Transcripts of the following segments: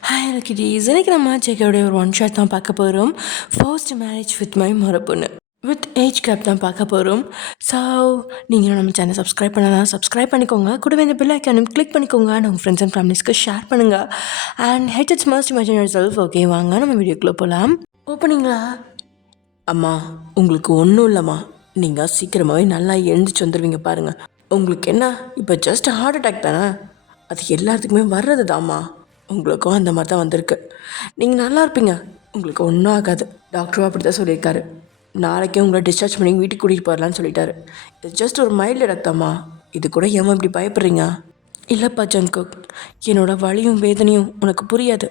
Hi kitties, இன்னைக்கு நம்ம ஜெகோடைய ஒரு ஒன் ஷாட் தான் பார்க்க போகிறோம். ஃபர்ஸ்ட் மேரேஜ் வித் மை மரப்பொண்ணு வித் ஏஜ் கேப் தான் பார்க்க போகிறோம். ஸோ நீங்களும் நம்ம சேனல் சப்ஸ்கிரைப் பண்ணலாம், சப்ஸ்கிரைப் பண்ணிக்கோங்க. கூடவே இந்த பெல் ஐக்கானும் கிளிக் பண்ணிக்கோங்க. உங்கள் ஃப்ரெண்ட்ஸ் அண்ட் ஃபேமிலிஸ்க்கு ஷேர் பண்ணுங்கள். And head it's must imagine your self. Okay, வாங்க நம்ம வீடியோக்குள்ளே போகலாம். ஓப்பனிங்களா? அம்மா, உங்களுக்கு ஒன்றும் இல்லைம்மா. நீங்கள் சீக்கிரமாகவே நல்லா எழுந்திரிச்சு வந்துடுவீங்க பாருங்கள். உங்களுக்கு என்ன இப்போ ஜஸ்ட் ஹார்ட் அட்டாக் தானே? அது எல்லாத்துக்குமே வர்றது தாம்மா. உங்களுக்கும் அந்த மாதிரி தான் வந்திருக்கு. நீங்கள் நல்லா இருப்பீங்க, உங்களுக்கு ஒன்றும் ஆகாது. டாக்டரும் அப்படி தான் சொல்லியிருக்காரு. நாளைக்கே உங்களை டிஸ்சார்ஜ் பண்ணி வீட்டுக்கு கூட்டிகிட்டு போயிடலான்னு சொல்லிட்டாரு. இது ஜஸ்ட் ஒரு மைல்டு ரத்தம்மா. இது கூட ஏமா இப்படி பயப்படுறீங்க? இல்லைப்பா ஜங்குக், என்னோட வலியும் வேதனையும் உனக்கு புரியாது.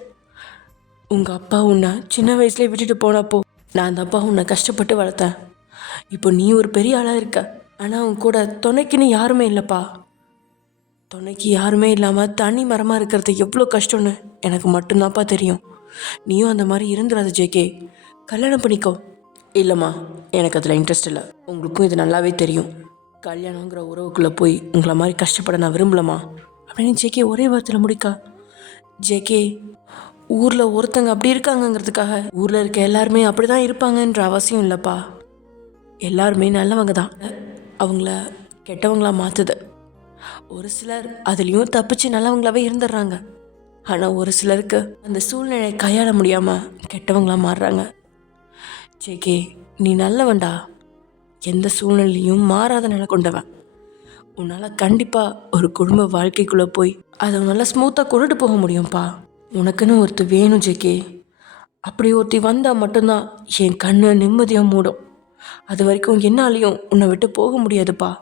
உங்கள் அப்பா உன்னை சின்ன வயசுலேயே விட்டுட்டு போனப்போ நான் தான்ப்பா உன்னை கஷ்டப்பட்டு வளர்த்தேன். இப்போ நீ ஒரு பெரிய ஆளாக இருக்க, ஆனால் உன் கூட துணைக்குன்னு யாருமே இல்லைப்பா. துணைக்கு யாருமே இல்லாமல் தனி மரமாக இருக்கிறது எவ்வளோ கஷ்டம்னு எனக்கு மட்டும்தான்ப்பா தெரியும். நீயும் அந்த மாதிரி இருந்துடாத ஜேகே. கல்யாணம் பண்ணிக்கோ. இல்லைம்மா, எனக்கு அதில் இன்ட்ரெஸ்ட் இல்லை. உங்களுக்கும் இது நல்லாவே தெரியும். கல்யாணங்கிற உறவுக்குள்ளே போய் உங்களை மாதிரி கஷ்டப்பட நான் விரும்பலம்மா அப்படின்னு ஜேகே ஒரே வார்த்தையில் முடிக்கா. ஜேகே, ஊரில் ஒருத்தங்க அப்படி இருக்காங்கங்கிறதுக்காக ஊரில் இருக்க எல்லாருமே அப்படி தான் இருப்பாங்கன்ற அவசியம் இல்லைப்பா. எல்லாருமே நல்லவங்க தான், அவங்கள கெட்டவங்களாக மாற்றுது. ஒரு சிலர் அதுலேயும் தப்பிச்சு நல்லவங்களாவே இருந்துடுறாங்க. ஆனால் ஒரு சிலருக்கு அந்த சூழ்நிலையை கையாள முடியாமல் கெட்டவங்களாக மாறுறாங்க. ஜேகே, நீ நல்லவன்டா. எந்த சூழ்நிலையும் மாறாத நிலை கொண்டவன். உன்னால் கண்டிப்பாக ஒரு குடும்ப வாழ்க்கைக்குள்ளே போய் அதை நல்லா ஸ்மூத்தாக கொண்டுட்டு போக முடியும்ப்பா. உனக்குன்னு ஒருத்தர் வேணும் ஜேகே. அப்படி ஒருத்தி வந்தால் மட்டும்தான் என் கண்ணு நிம்மதியாக மூடும். அது வரைக்கும் என்னாலையும் உன்னை விட்டு போக முடியாதுப்பா.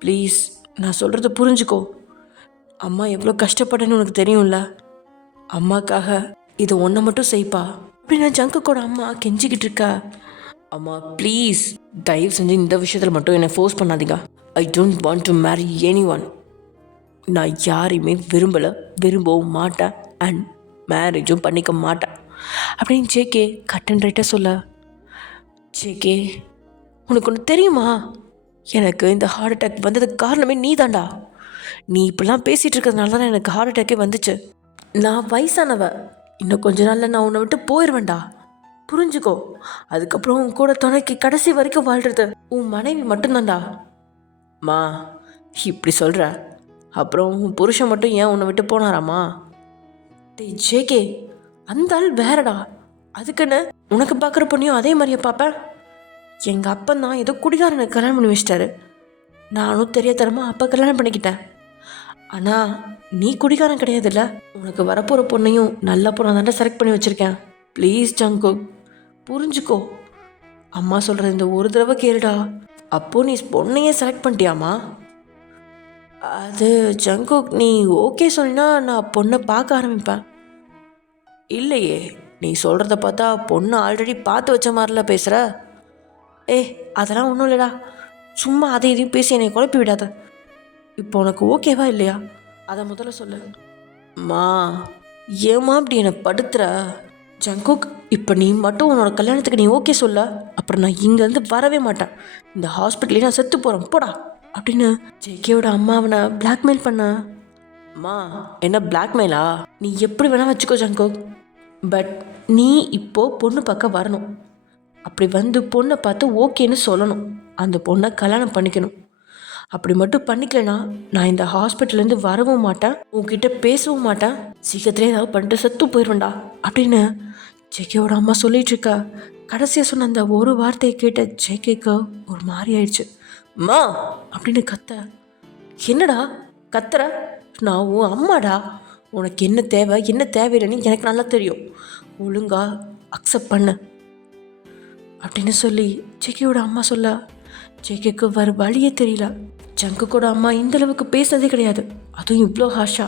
ப்ளீஸ், நான் சொல்கிறத புரிஞ்சுக்கோ. அம்மா எவ்வளோ கஷ்டப்பட்டேன்னு உனக்கு தெரியும்ல. அம்மாக்காக இதை ஒன்றை மட்டும் செய்ப்பா அப்படின்னு ஜங்குக்கோட அம்மா கெஞ்சிக்கிட்டு இருக்கா. அம்மா ப்ளீஸ், தயவு செஞ்சு இந்த விஷயத்தில் மட்டும் என்னை ஃபோர்ஸ் பண்ணாதீங்க. I don't want to marry any one. நான் யாரையுமே விரும்பவும் மாட்டேன். அண்ட் மேரேஜும் பண்ணிக்க மாட்டேன் அப்படின்னு ஜேகே கட் அண்ட் ரைட்டாக சொல்ல. ஜேகே, உனக்கு ஒன்று தெரியுமா? எனக்கு இந்த ஹார்ட் அட்டாக் வந்ததுக்கு காரணமே நீ தாண்டா. நீ இப்படிலாம் பேசிகிட்டு இருக்கிறதுனால தான் எனக்கு ஹார்ட் அட்டாக்கே வந்துச்சு. நான் வயசானவ, இன்னும் கொஞ்ச நாளில் நான் உன்னை விட்டு போயிடுவேன்டா. புரிஞ்சுக்கோ. அதுக்கப்புறம் உன் கூட துணைக்கு கடைசி வரைக்கும் வாழ்கிறது உன் மனைவி மட்டும்தான்டா. மா, இப்படி சொல்கிற, அப்புறம் உன் புருஷன் மட்டும் ஏன் உன்னை விட்டு போனாராம்மா? டேய் ஜேகே, அந்த ஆள் வேறடா. அதுக்குன்னு உனக்கு பார்க்குற பொண்ணையும் அதே மாதிரியே பார்ப்பேன். எங்கள் அப்பன் தான் ஏதோ குடிகாரன் எனக்கு கல்யாணம் பண்ணி வச்சிட்டாரு. நானும் தெரியாதரமாக அப்போ கல்யாணம் பண்ணிக்கிட்டேன். ஆனால் நீ குடிகாரன் கிடையாதுல்ல. உனக்கு வரப்போகிற பொண்ணையும் நல்ல பொண்ணை தாண்டா செலக்ட் பண்ணி வச்சுருக்கேன். ப்ளீஸ் ஜங்கு, புரிஞ்சுக்கோ. அம்மா சொல்கிறது இந்த ஒரு தடவை கேளுடா. அப்போது நீ பொண்ணையே செலக்ட் பண்ணிட்டியாம்மா? அது ஜங்கு, நீ ஓகே சொன்னா நான் பொண்ணை பார்க்க ஆரம்பிப்பேன். இல்லையே, நீ சொல்கிறத பார்த்தா பொண்ணு ஆல்ரெடி பார்த்து வச்ச மாதிரிலாம் பேசுகிற. அதெல்லாம் ஒன்றும் இல்லைடா. சும்மா அதை இதையும் பேசி என்னை குழப்பி விடாத. இப்போ உனக்கு ஓகேவா இல்லையா அதை முதல்ல சொல்லு. மா, ஏம்மா இப்படி என்னை படுத்துற? ஜங்குக், இப்போ நீ மட்டும் உன்னோட கல்யாணத்துக்கு நீ ஓகே சொல்ல, அப்புறம் நான் இங்கேருந்து வரவே மாட்டேன். இந்த ஹாஸ்பிட்டலே நான் செத்து போகிறேன், போடா அப்படின்னு ஜேகேயோட அம்மா அவனை பிளாக்மெயில் பண்ண. அம்மா, என்ன பிளாக்மெயிலா? நீ எப்படி வேணால் வச்சுக்கோ ஜங்குக். பட் நீ இப்போது பொண்ணு பார்க்க வரணும். அப்படி வந்து பொண்ணை பார்த்து ஓகேன்னு சொல்லணும். அந்த பொண்ணை கல்யாணம் பண்ணிக்கணும். அப்படி மட்டும் பண்ணிக்கலனா நான் இந்த ஹாஸ்பிட்டல்லேருந்து வரவும் மாட்டேன், உங்ககிட்ட பேசவும் மாட்டேன். சீக்கிரத்திலே ஏதாவது பண்ணிட்டு செத்து போயிடுவேன்டா அப்படின்னு ஜேகேவோட அம்மா சொல்லிட்டு இருக்கா. கடைசியாக சொன்ன அந்த ஒரு வார்த்தையை கேட்ட ஜேகேக்கு ஒரு மாதிரி ஆயிடுச்சு. மா அப்படின்னு கத்த. என்னடா கத்துற? நான் உன் அம்மாடா. உனக்கு என்ன தேவை என்ன தேவையில்லைன்னு எனக்கு நல்லா தெரியும். ஒழுங்கா அக்செப்ட் பண்ண அப்படின்னு சொல்லி ஜேகேயோட அம்மா சொல்ல. ஜேகேக்கு வர வழியே தெரியல. ஜங்குக்கோட அம்மா இந்தளவுக்கு பேசுனதே கிடையாது, அதுவும் இவ்வளோ ஹாஷா.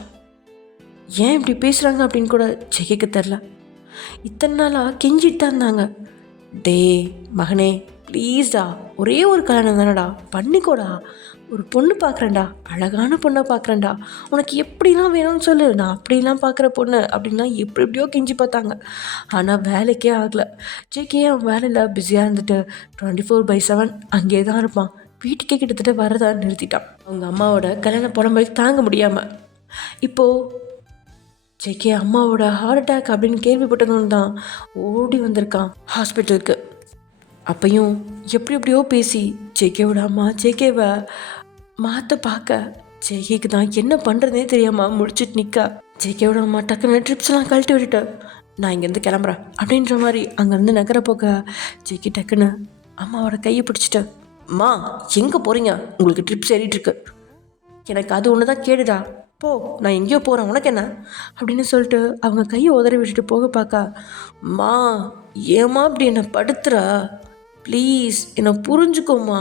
ஏன் இப்படி பேசுகிறாங்க அப்படின்னு கூட ஜேகேக்கு தெரில. இத்தனை நாளாக கெஞ்சிட்டு தான் இருந்தாங்க. டே மகனே, ப்ளீஸ்டா, ஒரே ஒரு கல்யாணம் தானடா, பண்ணிக்கோடா. ஒரு பொண்ணு பார்க்குறேன்டா, அழகான பொண்ணை பார்க்குறேன்டா, உனக்கு எப்படிலாம் வேணும்னு சொல்லு, நான் அப்படிலாம் பார்க்குற பொண்ணு அப்படின்லாம் எப்படியோ கெஞ்சி பார்த்தாங்க. ஆனால் வேலைக்கே ஆகலை. ஜேகே அவன் வேலையில் பிஸியாக இருந்துட்டு 24/7 அங்கேயே தான் இருப்பான். வீட்டுக்கே கிட்டத்தட்ட வரதா நிறுத்திட்டான். அவங்க அம்மாவோட கல்யாண புடம்பை தாங்க முடியாமல். இப்போது ஜேகே அம்மாவோட ஹார்ட் அட்டாக் அப்படின்னு கேள்விப்பட்டதும் தான் ஓடி வந்திருக்கான் ஹாஸ்பிட்டலுக்கு. அப்பையும் எப்படியோ பேசி ஜேகேவோட அம்மா ஜேகேவை மாற்ற பார்க்க ஜேகேக்கு தான் என்ன பண்ணுறதே தெரியாமல் முடிச்சுட்டு நிற்க ஜேகேவோட அம்மா டக்குன்னு ட்ரிப்ஸ்லாம் கழட்டி விட்டுட்டு நான் இங்கேருந்து கிளம்புறேன் அப்படின்ற மாதிரி அங்கேருந்து நகர போக ஜேகே டக்குன்னு அம்மாவோட கையை பிடிச்சிட்டு அம்மா எங்கே போகிறீங்க, உங்களுக்கு ட்ரிப்ஸ் ஏறிட்டுருக்கு, எனக்கு அது ஒன்று தான் கேடுடா, போ நான் எங்கேயோ போகிறேன் உனக்கு என்ன அப்படின்னு சொல்லிட்டு அவங்க கையை உதறி விட்டுட்டு போக பார்க்க மா ஏம்மா இப்படி என்னை படுத்துறா, ப்ளீஸ் என்னை புரிஞ்சுக்கோம்மா,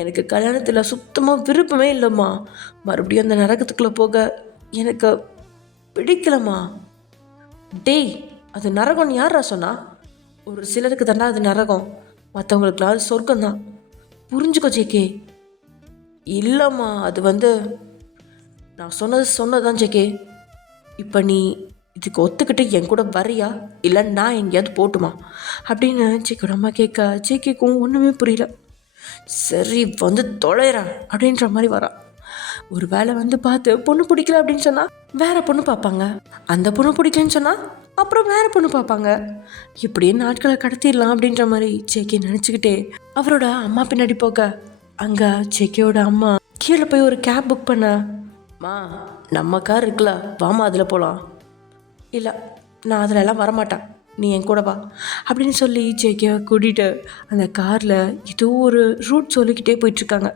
எனக்கு கல்யாணத்தில் சுத்தமாக விருப்பமே இல்லைம்மா, மறுபடியும் அந்த நரகத்துக்குள்ளே போக எனக்கு பிடிக்கலம்மா. டேய் அது நரகம்னு யாரா சொன்னா? ஒரு சிலருக்கு தாண்டா அது நரகம், மற்றவங்களுக்குலாம் அது சொர்க்கம்தான், புரிஞ்சுக்கோ ஜேகே. இல்லைம்மா அது நான் சொன்னதான் ஜேகே. இப்போ நீ இதுக்கு ஒத்துக்கிட்டு என் கூட வரியா இல்லை நான் எங்கேயாவது போட்டுமா அப்படின்னு ஜேகேயோட அம்மா கேட்க ஜேகேக்கும் ஒன்றுமே புரியல. சரி தொலைறேன் அப்படின்ற மாதிரி வரான். ஒரு வேலை பார்த்து பொண்ணு பிடிக்கல அப்படின்னு சொன்னால் வேற பொண்ணு பார்ப்பாங்க, அந்த பொண்ணு பிடிக்கலன்னு சொன்னால் அப்புறம் வேற பொண்ணு பார்ப்பாங்க, இப்படியே நாட்களை கடத்திடலாம் அப்படின்ற மாதிரி ஜேகே நினச்சிக்கிட்டே அவரோட அம்மா பின்னாடி போக அங்கே ஜேகேயோட அம்மா கீழே போய் ஒரு கேப் புக் பண்ண மா நம்ம கார் இருக்குல்ல வாமா அதில் போகலாம். இல்லை நான் அதில் எல்லாம் வரமாட்டேன், நீ என் கூட வா அப்படின்னு சொல்லி ஜேகேவை கூட்டிகிட்டு அந்த காரில் ஏதோ ஒரு ரூட் சொல்லிக்கிட்டே போயிட்டுருக்காங்க.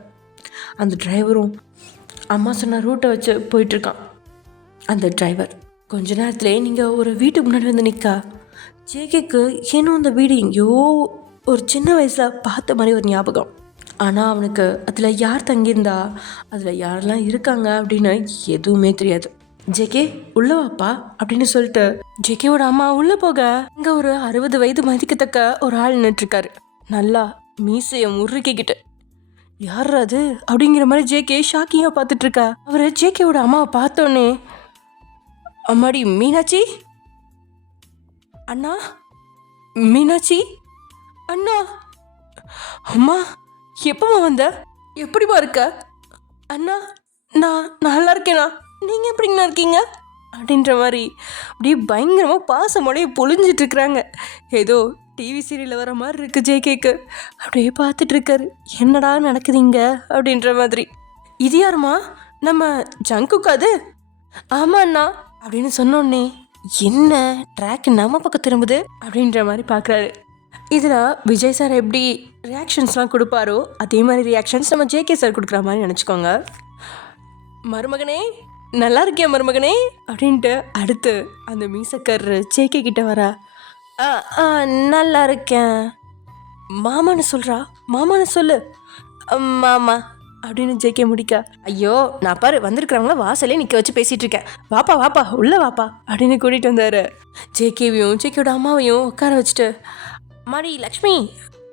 அந்த டிரைவரும் அம்மா சொன்ன ரூட்டை வச்சு போயிட்டுருக்கான். அந்த டிரைவர் கொஞ்ச நேரத்துலேயே நீங்கள் ஒரு வீட்டுக்கு முன்னாடி நிற்கா. ஜேகேக்கு இன்னும் அந்த வீடு எங்கேயோ ஒரு சின்ன வயசில் பார்த்த மாதிரி ஒரு ஞாபகம். ஆனால் அவனுக்கு அதில் யார் தங்கியிருந்தா அதில் யாரெல்லாம் இருக்காங்க அப்படின்னு எதுவுமே தெரியாது. ஜேகே உள்ள வாப்பா அப்படின்னு சொல்லிட்டு ஜேகேவோட அம்மா உள்ளே போக இங்கே ஒரு 60 வயது மதிக்கத்தக்க ஒரு ஆள் நின்றுருக்காரு, நல்லா மீசையை முறுக்கிக்கிட்டு. யார் அது அப்படிங்கிற மாதிரி ஜேகே ஷாக்கிங்காக பார்த்துட்ருக்கா. அவர் ஜேகேவோட அம்மாவை பார்த்தோன்னே அம்மாடி மீனாட்சி, அண்ணா மீனாட்சி, அண்ணா, அம்மா எப்பமா வந்த, எப்படிமா இருக்க, அண்ணா நான் நல்லா இருக்கேண்ணா, நீங்கள் எப்படிங்கண்ணா இருக்கீங்க அப்படின்ற மாதிரி அப்படியே பயங்கரமாக பாசமோடைய பொழிஞ்சிட்ருக்குறாங்க. ஏதோ டிவி சீரியலில் வர மாதிரி இருக்குது ஜேகேக்கு. அப்படியே பார்த்துட்ருக்காரு, என்னடா நடக்குதுங்க அப்படின்ற மாதிரி. இது யாருமா, நம்ம ஜங்குக்கா அது? ஆமாம் அண்ணா அப்படின்னு சொன்னோடனே என்ன ட்ராக் நம்ம பக்கம் திரும்புது அப்படின்ற மாதிரி பார்க்குறாரு. இதில் விஜய் சார் எப்படி ரியாக்ஷன்ஸ்லாம் கொடுப்பாரோ அதே மாதிரி ரியாக்ஷன்ஸ் நம்ம ஜேகே சார் கொடுக்குற மாதிரி நினச்சிக்கோங்க. மருமகனே நல்லா இருக்கியா மருமகனே அப்படின்ட்டு அடுத்து அந்த மீசக்கர் ஜேகே கிட்ட வர நல்லா இருக்கேன் மாமான்னு சொல்கிறா. மாமான்னு சொல்லு. மாமா அப்படின்னு ஜேகே முடிக்க ஐயோ நான் பாரு வந்திருக்கிறவங்கள வாசலே நிற்க வச்சு பேசிகிட்டு இருக்கேன், வாப்பா வாப்பா உள்ளே வாப்பா அப்படின்னு கூட்டிகிட்டு வந்தார். ஜேகேவையும் ஜேகேயோட அம்மாவையும் உட்கார வச்சுட்டு மாடி லக்ஷ்மி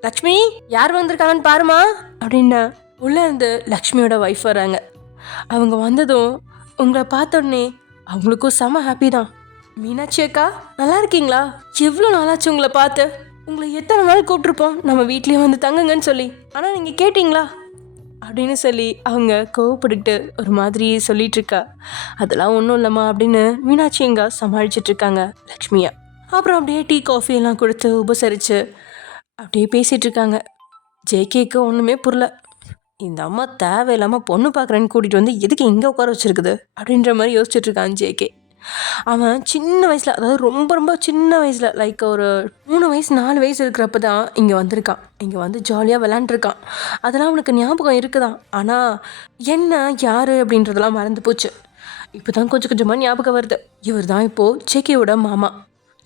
லக்ஷ்மி யார் வந்திருக்காங்கன்னு பாருமா அப்படின்னா உள்ளே இருந்து லக்ஷ்மியோட ஒய்ஃப் வராங்க. அவங்க வந்ததும் உங்களை பார்த்தோன்னே அவங்களுக்கும் செம ஹாப்பி தான். மீனாட்சி அக்கா நல்லா இருக்கீங்களா, எவ்வளோ நாளாச்சு உங்களை பார்த்து, உங்களை எத்தனை நாள் கூப்பிட்ருப்போம் நம்ம வீட்லேயே வந்து தங்குங்கன்னு சொல்லி, ஆனால் நீங்கள் கேட்டிங்களா அப்படின்னு சொல்லி அவங்க கோவப்பட்டுக்கிட்டு ஒரு மாதிரி சொல்லிகிட்ருக்கா. அதெல்லாம் ஒன்றும் இல்லைம்மா அப்படின்னு மீனாட்சி எங்க சமாளிச்சிட்ருக்காங்க லக்ஷ்மியா. அப்புறம் அப்படியே டீ காஃபி எல்லாம் கொடுத்து உபசரித்து அப்படியே பேசிகிட்ருக்காங்க. ஜேகேக்கு ஒன்றுமே புரியல, இந்த அம்மா தேவையில்லாமல் பொண்ணு பார்க்குறேன்னு கூட்டிகிட்டு வந்து எதுக்கு இங்கே உட்கார வச்சுருக்குது அப்படின்ற மாதிரி யோசிச்சுட்ருக்கான் ஜேகே. அவன் சின்ன வயசில், அதாவது ரொம்ப ரொம்ப சின்ன வயசில், லைக் ஒரு 3 வயசு 4 வயசு இருக்கிறப்ப தான் இங்கே வந்திருக்கான். இங்கே வந்து ஜாலியாக விளாண்டுருக்கான். அதெல்லாம் அவனுக்கு ஞாபகம் இருக்குதான், ஆனால் என்ன யார் அப்படின்றதெல்லாம் மறந்து போச்சு. இப்போ தான் கொஞ்சம் கொஞ்சமாக ஞாபகம் வருது. இவர் தான் இப்போது ஜேகேவோட மாமா,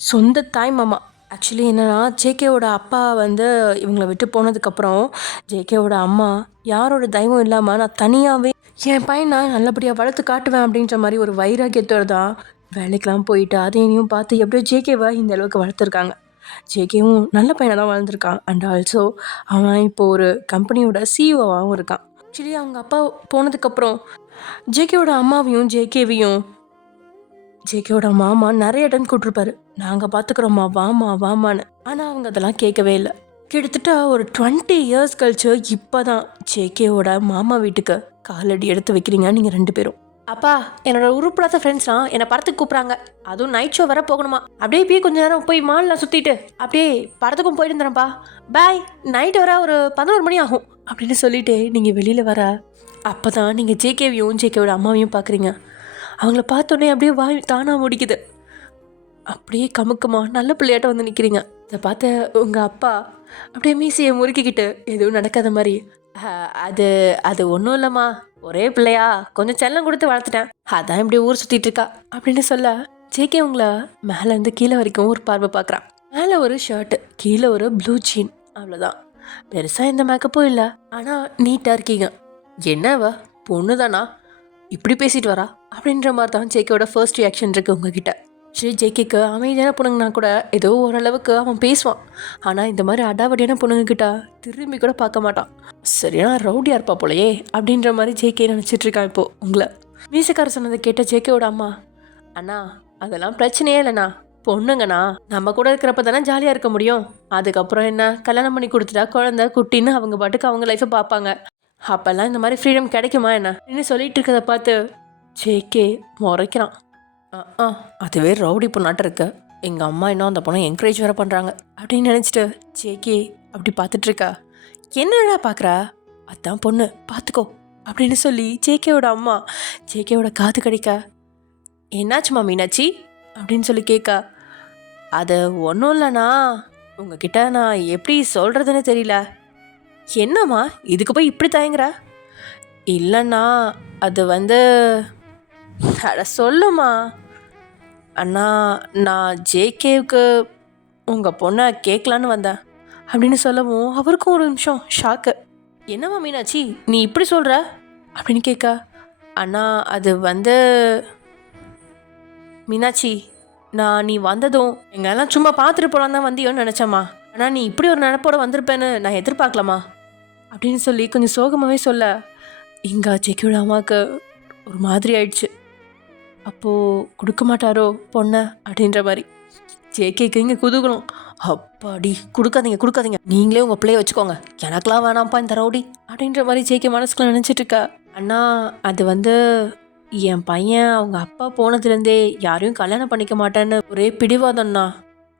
சொந்த தாய் மாமா. ஆக்சுவலி என்னென்னா ஜேகேவோட அப்பா வந்து இவங்களை விட்டு போனதுக்கப்புறம் ஜேகேவோட அம்மா யாரோட தயவும் இல்லாமல் நான் தனியாகவே என் பையனை நல்லபடியாக வளர்த்து காட்டுவேன் அப்படின்ற மாதிரி ஒரு வைராக்கியத்தோடு தான் வேலைக்கெலாம் போயிட்டு அதையும் பார்த்து எப்படியோ ஜேகேவை இந்த அளவுக்கு வளர்த்துருக்காங்க. ஜேகேவும் நல்ல பையனை தான் வளர்ந்துருக்கான். அண்ட் ஆல்சோ அவன் இப்போது ஒரு கம்பெனியோட சிஇஓவாகவும் இருக்கான். ஆக்சுவலி அவங்க அப்பா போனதுக்கப்புறம் ஜேகேவோட அம்மாவையும் ஜேகேவோட மாமா நிறைய டைம் கூப்பிட்ருப்பாரு, நாங்கள் பார்த்துக்குறோம்மா வாமா வாமான்னு. ஆனால் அவங்க அதெல்லாம் கேட்கவே இல்லை. கிட்டத்தட்ட ஒரு 20 இயர்ஸ் கழிச்சு இப்போ தான் ஜேகேவோட மாமா வீட்டுக்கு காலடி எடுத்து வைக்கிறீங்க நீங்கள் 2 பேரும். அப்பா என்னோட உருப்படாத ஃப்ரெண்ட்ஸ்லாம் என்னை படத்துக்கு கூப்பிட்றாங்க, அதுவும் நைட் ஷோ வர போகணுமா. அப்படியே போய் கொஞ்ச நேரம் போய் மாலில் சுற்றிட்டு அப்படியே படத்துக்கும் போயிட்டு இருந்துறேன்ப்பா, பாய், நைட்டு வர ஒரு 11 மணி ஆகும் அப்படின்னு சொல்லிட்டு நீங்கள் வெளியில் வர. அப்போ தான் நீங்கள் ஜேகேவையும் ஜேகேவோட அம்மாவையும் பார்க்குறீங்க. அவங்கள பார்த்தோன்னே அப்படியே வாய் தானாக முடிக்குது. அப்படியே கமுக்கமா நல்ல பிள்ளையாட்ட வந்து நிற்கிறீங்க. இதை பார்த்த உங்கள் அப்பா அப்படியே மீசையை முறுக்கிக்கிட்டு எதுவும் நடக்காத மாதிரி, அது அது ஒன்றும் இல்லைம்மா, ஒரே பிள்ளையா கொஞ்சம் செல்லம் கொடுத்து வளர்த்துட்டேன், அதான் இப்படி ஊர் சுற்றிட்டு இருக்கா அப்படின்னு சொல்ல, ஜேகே உங்களை மேலேருந்து கீழே வரைக்கும் ஒரு பார்வை பார்க்குறான். மேலே ஒரு ஷர்ட்டு, கீழே ஒரு ப்ளூ ஜீன், அவ்வளோதான். பெருசாக எந்த மேக்கப்பும் இல்லை, ஆனால் நீட்டாக இருக்கீங்க. என்னவா பொண்ணு தானா இப்படி பேசிட்டு வரா அப்படின்ற மாதிரி தான் ஜேகேவோட ஃபர்ஸ்ட் ரியாக்ஷன் இருக்குது உங்ககிட்ட. சரி, ஜேகேக்கு அமைதியான பொண்ணுங்கன்னா கூட ஏதோ ஓரளவுக்கு அவன் பேசுவான், ஆனால் இந்த மாதிரி அடாவடியான பொண்ணுங்கக்கிட்ட திரும்பி கூட பார்க்க மாட்டான். சரியான ரவுடியாக இருப்பா போலையே அப்படின்ற மாதிரி ஜேகே நினச்சிட்டு இருக்கான். இப்போது உங்களை மீசக்கார சொன்னதை கேட்ட ஜேகேவோட அம்மா, அண்ணா அதெல்லாம் பிரச்சனையே இல்லைண்ணா, பொண்ணுங்கண்ணா நம்ம கூட இருக்கிறப்ப தானே ஜாலியாக இருக்க முடியும், அதுக்கப்புறம் என்ன கல்யாணம் பண்ணி கொடுத்துட்டா குழந்தை குட்டின்னு அவங்க பாட்டுக்கு அவங்க லைஃப்பை பார்ப்பாங்க, அப்போல்லாம் இந்த மாதிரி ஃப்ரீடம் கிடைக்குமா என்ன சொல்லிட்டு இருக்கதை பார்த்து ஜேகே முறைக்கிறான். அதுவே ரவுடி பொண்ணாட்ட இருக்கு, எங்கள் அம்மா இன்னும் அந்த பொண்ணை என்கரேஜ் வேறு பண்ணுறாங்க அப்படின்னு நினச்சிட்டு ஜேகே அப்படி பார்த்துட்ருக்கா. என்னடா பார்க்குறா, அதான் பொண்ணு பார்த்துக்கோ அப்படின்னு சொல்லி ஜேகேவோட அம்மா ஜேகேவோட காது கடிக்க, என்னாச்சுமா மீனாட்சி அப்படின்னு சொல்லி கேட்கா. அது ஒன்றும் இல்லைண்ணா, உங்ககிட்ட நான் எப்படி சொல்கிறதுன்னு தெரியல. என்னம்மா இதுக்கு போய் இப்படி தயங்குற? இல்லைண்ணா அது அட சொல்லுமா. அண்ணா நான் ஜேகேவுக்கு உங்கள் பொண்ணை கேட்கலான்னு வந்தேன் அப்படின்னு சொல்லவும் அவருக்கும் ஒரு நிமிஷம் ஷாக்கு. என்னம்மா மீனாட்சி நீ இப்படி சொல்கிற அப்படின்னு கேட்க. அண்ணா அது மீனாட்சி, நான் நீ வந்ததும் எங்கெல்லாம் சும்மா பார்த்துட்டு போகலான் தான் வந்தியோன்னு நினச்சேம்மா, ஆனால் நீ இப்படி ஒரு நினப்போட வந்திருப்பேன்னு நான் எதிர்பார்க்கலாமா அப்படின்னு சொல்லி கொஞ்சம் சோகமாகவே சொல்ல, இங்கே ஜேகேவோட அம்மாவுக்கு ஒரு மாதிரி ஆயிடுச்சு. அப்போது கொடுக்க மாட்டாரோ பொண்ணை அப்படின்ற மாதிரி ஜேகேக்கு இங்கே குதூகலம். அப்பாடி, கொடுக்காதீங்க, நீங்களே உங்கள் பிள்ளைய வச்சுக்கோங்க, எனக்கெலாம் வேணாம்ப்பா இந்த ரவுடி அப்படின்ற மாதிரி ஜேகே மனசுக்குள்ள நினச்சிட்டு இருக்கா. அண்ணா அது என் பையன் அவங்க அப்பா போனதுலேருந்தே யாரையும் கல்யாணம் பண்ணிக்க மாட்டேன்னு ஒரே பிடிவாதம்ண்ணா,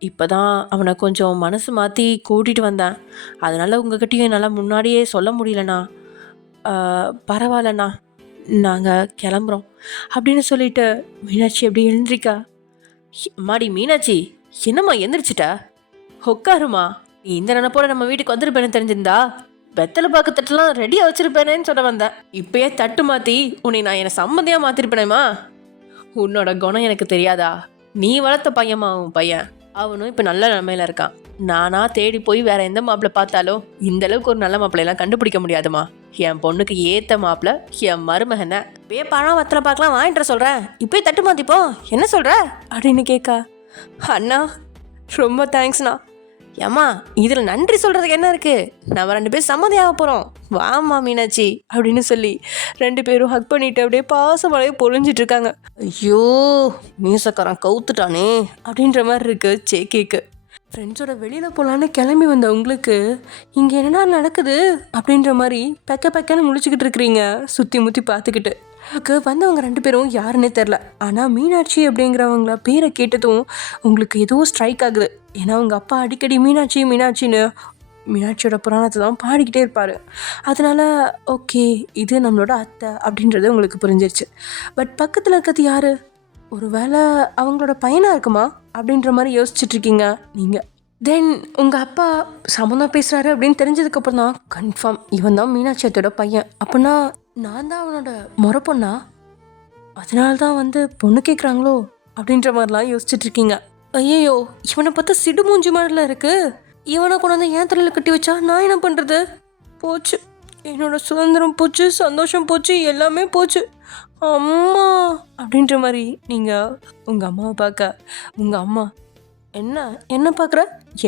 இப்போ தான் அவனை கொஞ்சம் மனசு மாற்றி கூட்டிகிட்டு வந்தேன், அதனால் உங்ககிட்டயும் என்னால் முன்னாடியே சொல்ல முடியலண்ணா, பரவாயில்லண்ணா நாங்கள் கிளம்புறோம் அப்படின்னு சொல்லிட்டு மீனாட்சி எப்படி எழுந்திரிக்கா. மாடி மீனாட்சி, என்னம்மா எந்திரிச்சிட்ட, உட்காருமா, நீ இந்த நினைப்போட நம்ம வீட்டுக்கு வந்துருப்பேன்னு தெரிஞ்சிருந்தா வெத்தலை பாக்கு தட்டெல்லாம் ரெடியாக வச்சிருப்பேனேன்னு சொல்ல வந்தேன், இப்பயே தட்டு மாற்றி உன்னை நான் என்னை சம்மதியாக மாற்றிருப்பேனேம்மா. உன்னோட குணம் எனக்கு தெரியாதா, நீ வளர்த்த பையன்மா உன் பையன், அவனும் இப்போ நல்ல நிலைமையில இருக்கான், நானா தேடி போய் வேற எந்த மாப்பிள்ளை பார்த்தாலும் இந்த அளவுக்கு ஒரு நல்ல மாப்பிள்ளையெல்லாம் கண்டுபிடிக்க முடியாதுமா, என் பொண்ணுக்கு ஏற்ற மாப்பிள்ளை என் மருமகன் தான், இப்பயே பணம் வத்தலை பார்க்கலாம் வாங்கிட்டு சொல்கிறேன், இப்போயே தட்டு மாற்றிப்போம், என்ன சொல்கிற அப்படின்னு கேட்கா. அண்ணா ரொம்ப தேங்க்ஸ்ண்ணா. ஏம்மா இதில் நன்றி சொல்கிறதுக்கு என்ன இருக்குது, நம்ம 2 பேரும் சம்மதியாக போகிறோம், வாம்மா மீனாட்சி அப்படின்னு சொல்லி 2 பேரும் ஹக் பண்ணிட்டு அப்படியே பாசமலையே பொழிஞ்சிட்டு இருக்காங்க. ஐயோ மீசக்காரன் கவுத்துட்டானே அப்படின்ற மாதிரி இருக்கு ஜேகேக்கு. ஃப்ரெண்ட்ஸோட வெளியில் போகலான்னு கிளம்பி வந்த உங்களுக்கு இங்கே என்னடா நடக்குது அப்படின்ற மாதிரி பெக்கன்னு முழிச்சுக்கிட்டு இருக்கிறீங்க சுற்றி முற்றி பார்த்துக்கிட்டு. வந்தவங்க 2 பேரும் யாருன்னே தெரில, ஆனால் மீனாட்சி அப்படிங்கிறவங்கள பேரை கேட்டதும் உங்களுக்கு ஏதோ ஸ்ட்ரைக் ஆகுது. ஏன்னா அவங்க அப்பா அடிக்கடி மீனாட்சின்னு மீனாட்சியோட புராணத்தை தான் பாடிக்கிட்டே இருப்பார். அதனால் ஓகே இது நம்மளோட அத்தை அப்படின்றது உங்களுக்கு புரிஞ்சிருச்சு. பட் பக்கத்தில் இருக்கிறது யார், ஒரு வேளை அவங்களோட பையனாக இருக்குமா அப்படின்ற மாதிரி யோசிச்சுட்ருக்கீங்க நீங்கள். தென் உங்கள் அப்பா சம்மந்தம் பேசுகிறாரு அப்படின்னு தெரிஞ்சதுக்கப்புறம் தான் கன்ஃபார்ம் இவன் தான் மீனாட்சி அத்தையோட பையன், அப்படின்னா நான் தான் அவனோட முறை பொண்ணா, அதனால தான் பொண்ணு கேட்குறாங்களோ அப்படின்ற மாதிரிலாம் யோசிச்சுட்ருக்கீங்க. ஐயோ இவனை பார்த்தா சிடு மூஞ்சி மாதிரிலாம் இருக்குது, இவனை கொண்டாந்து ஏன் தலையில் கட்டி வச்சா நான் என்ன பண்ணுறது, போச்சு என்னோட சுதந்திரம் போச்சு, சந்தோஷம் போச்சு, எல்லாமே போச்சு அம்மா அப்படின்ற மாதிரி நீங்கள் உங்கள் அம்மாவை பார்க்க, உங்கள் அம்மா என்ன பார்க்குற,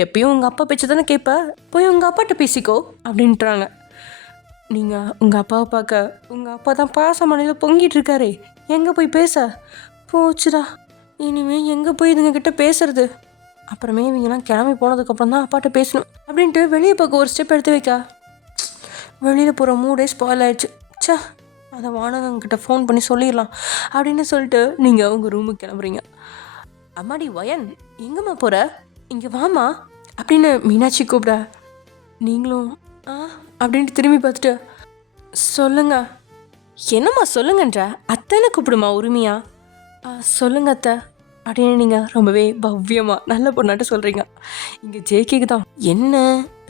எப்பயும் உங்கள் அப்பா பேச்சு தானே கேட்ப, போய் உங்கள் அப்பாட்ட பேசிக்கோ அப்படின்ட்டுறாங்க. நீங்கள் உங்கள் அப்பாவை பார்க்க, உங்கள் அப்பா தான் பாசமலையில் பொங்கிட்டு இருக்காரே, எங்கே போய் பேச, போச்சுடா இனிமேல் எங்கே போய் இதுங்கக்கிட்ட பேசுறது, அப்புறமே இவங்கெல்லாம் கிளம்பி போனதுக்கப்புறம் தான் அப்பாட்ட பேசணும் அப்படின்ட்டு வெளியே பார்க்க ஒரு ஸ்டெப் எடுத்து வைக்கா. வெளியில் போகிற மூடே ஸ்பாயில் ஆயிடுச்சு. சே அதை வானவங்கிட்ட ஃபோன் பண்ணி சொல்லிடலாம் அப்படின்னு சொல்லிட்டு நீங்கள் உங்கள் ரூமுக்கு கிளம்புறீங்க. அம்மாடி வயன், எங்கம்மா போகிற? இங்கே வாமா அப்படின்னு மீனாட்சி கூப்பிட, நீங்களும் ஆ அப்படின்ட்டு திரும்பி பார்த்துட்டு, சொல்லுங்க. என்னம்மா சொல்லுங்கன்ற, அத்தைன்னு கூப்பிடுமா உரிமையா? சொல்லுங்க அத்தை அப்படின்னு நீங்கள் ரொம்பவே பவ்யமாக நல்ல பொண்ணாட்டு சொல்கிறீங்க. இங்கே ஜேகேக்கு தான் என்ன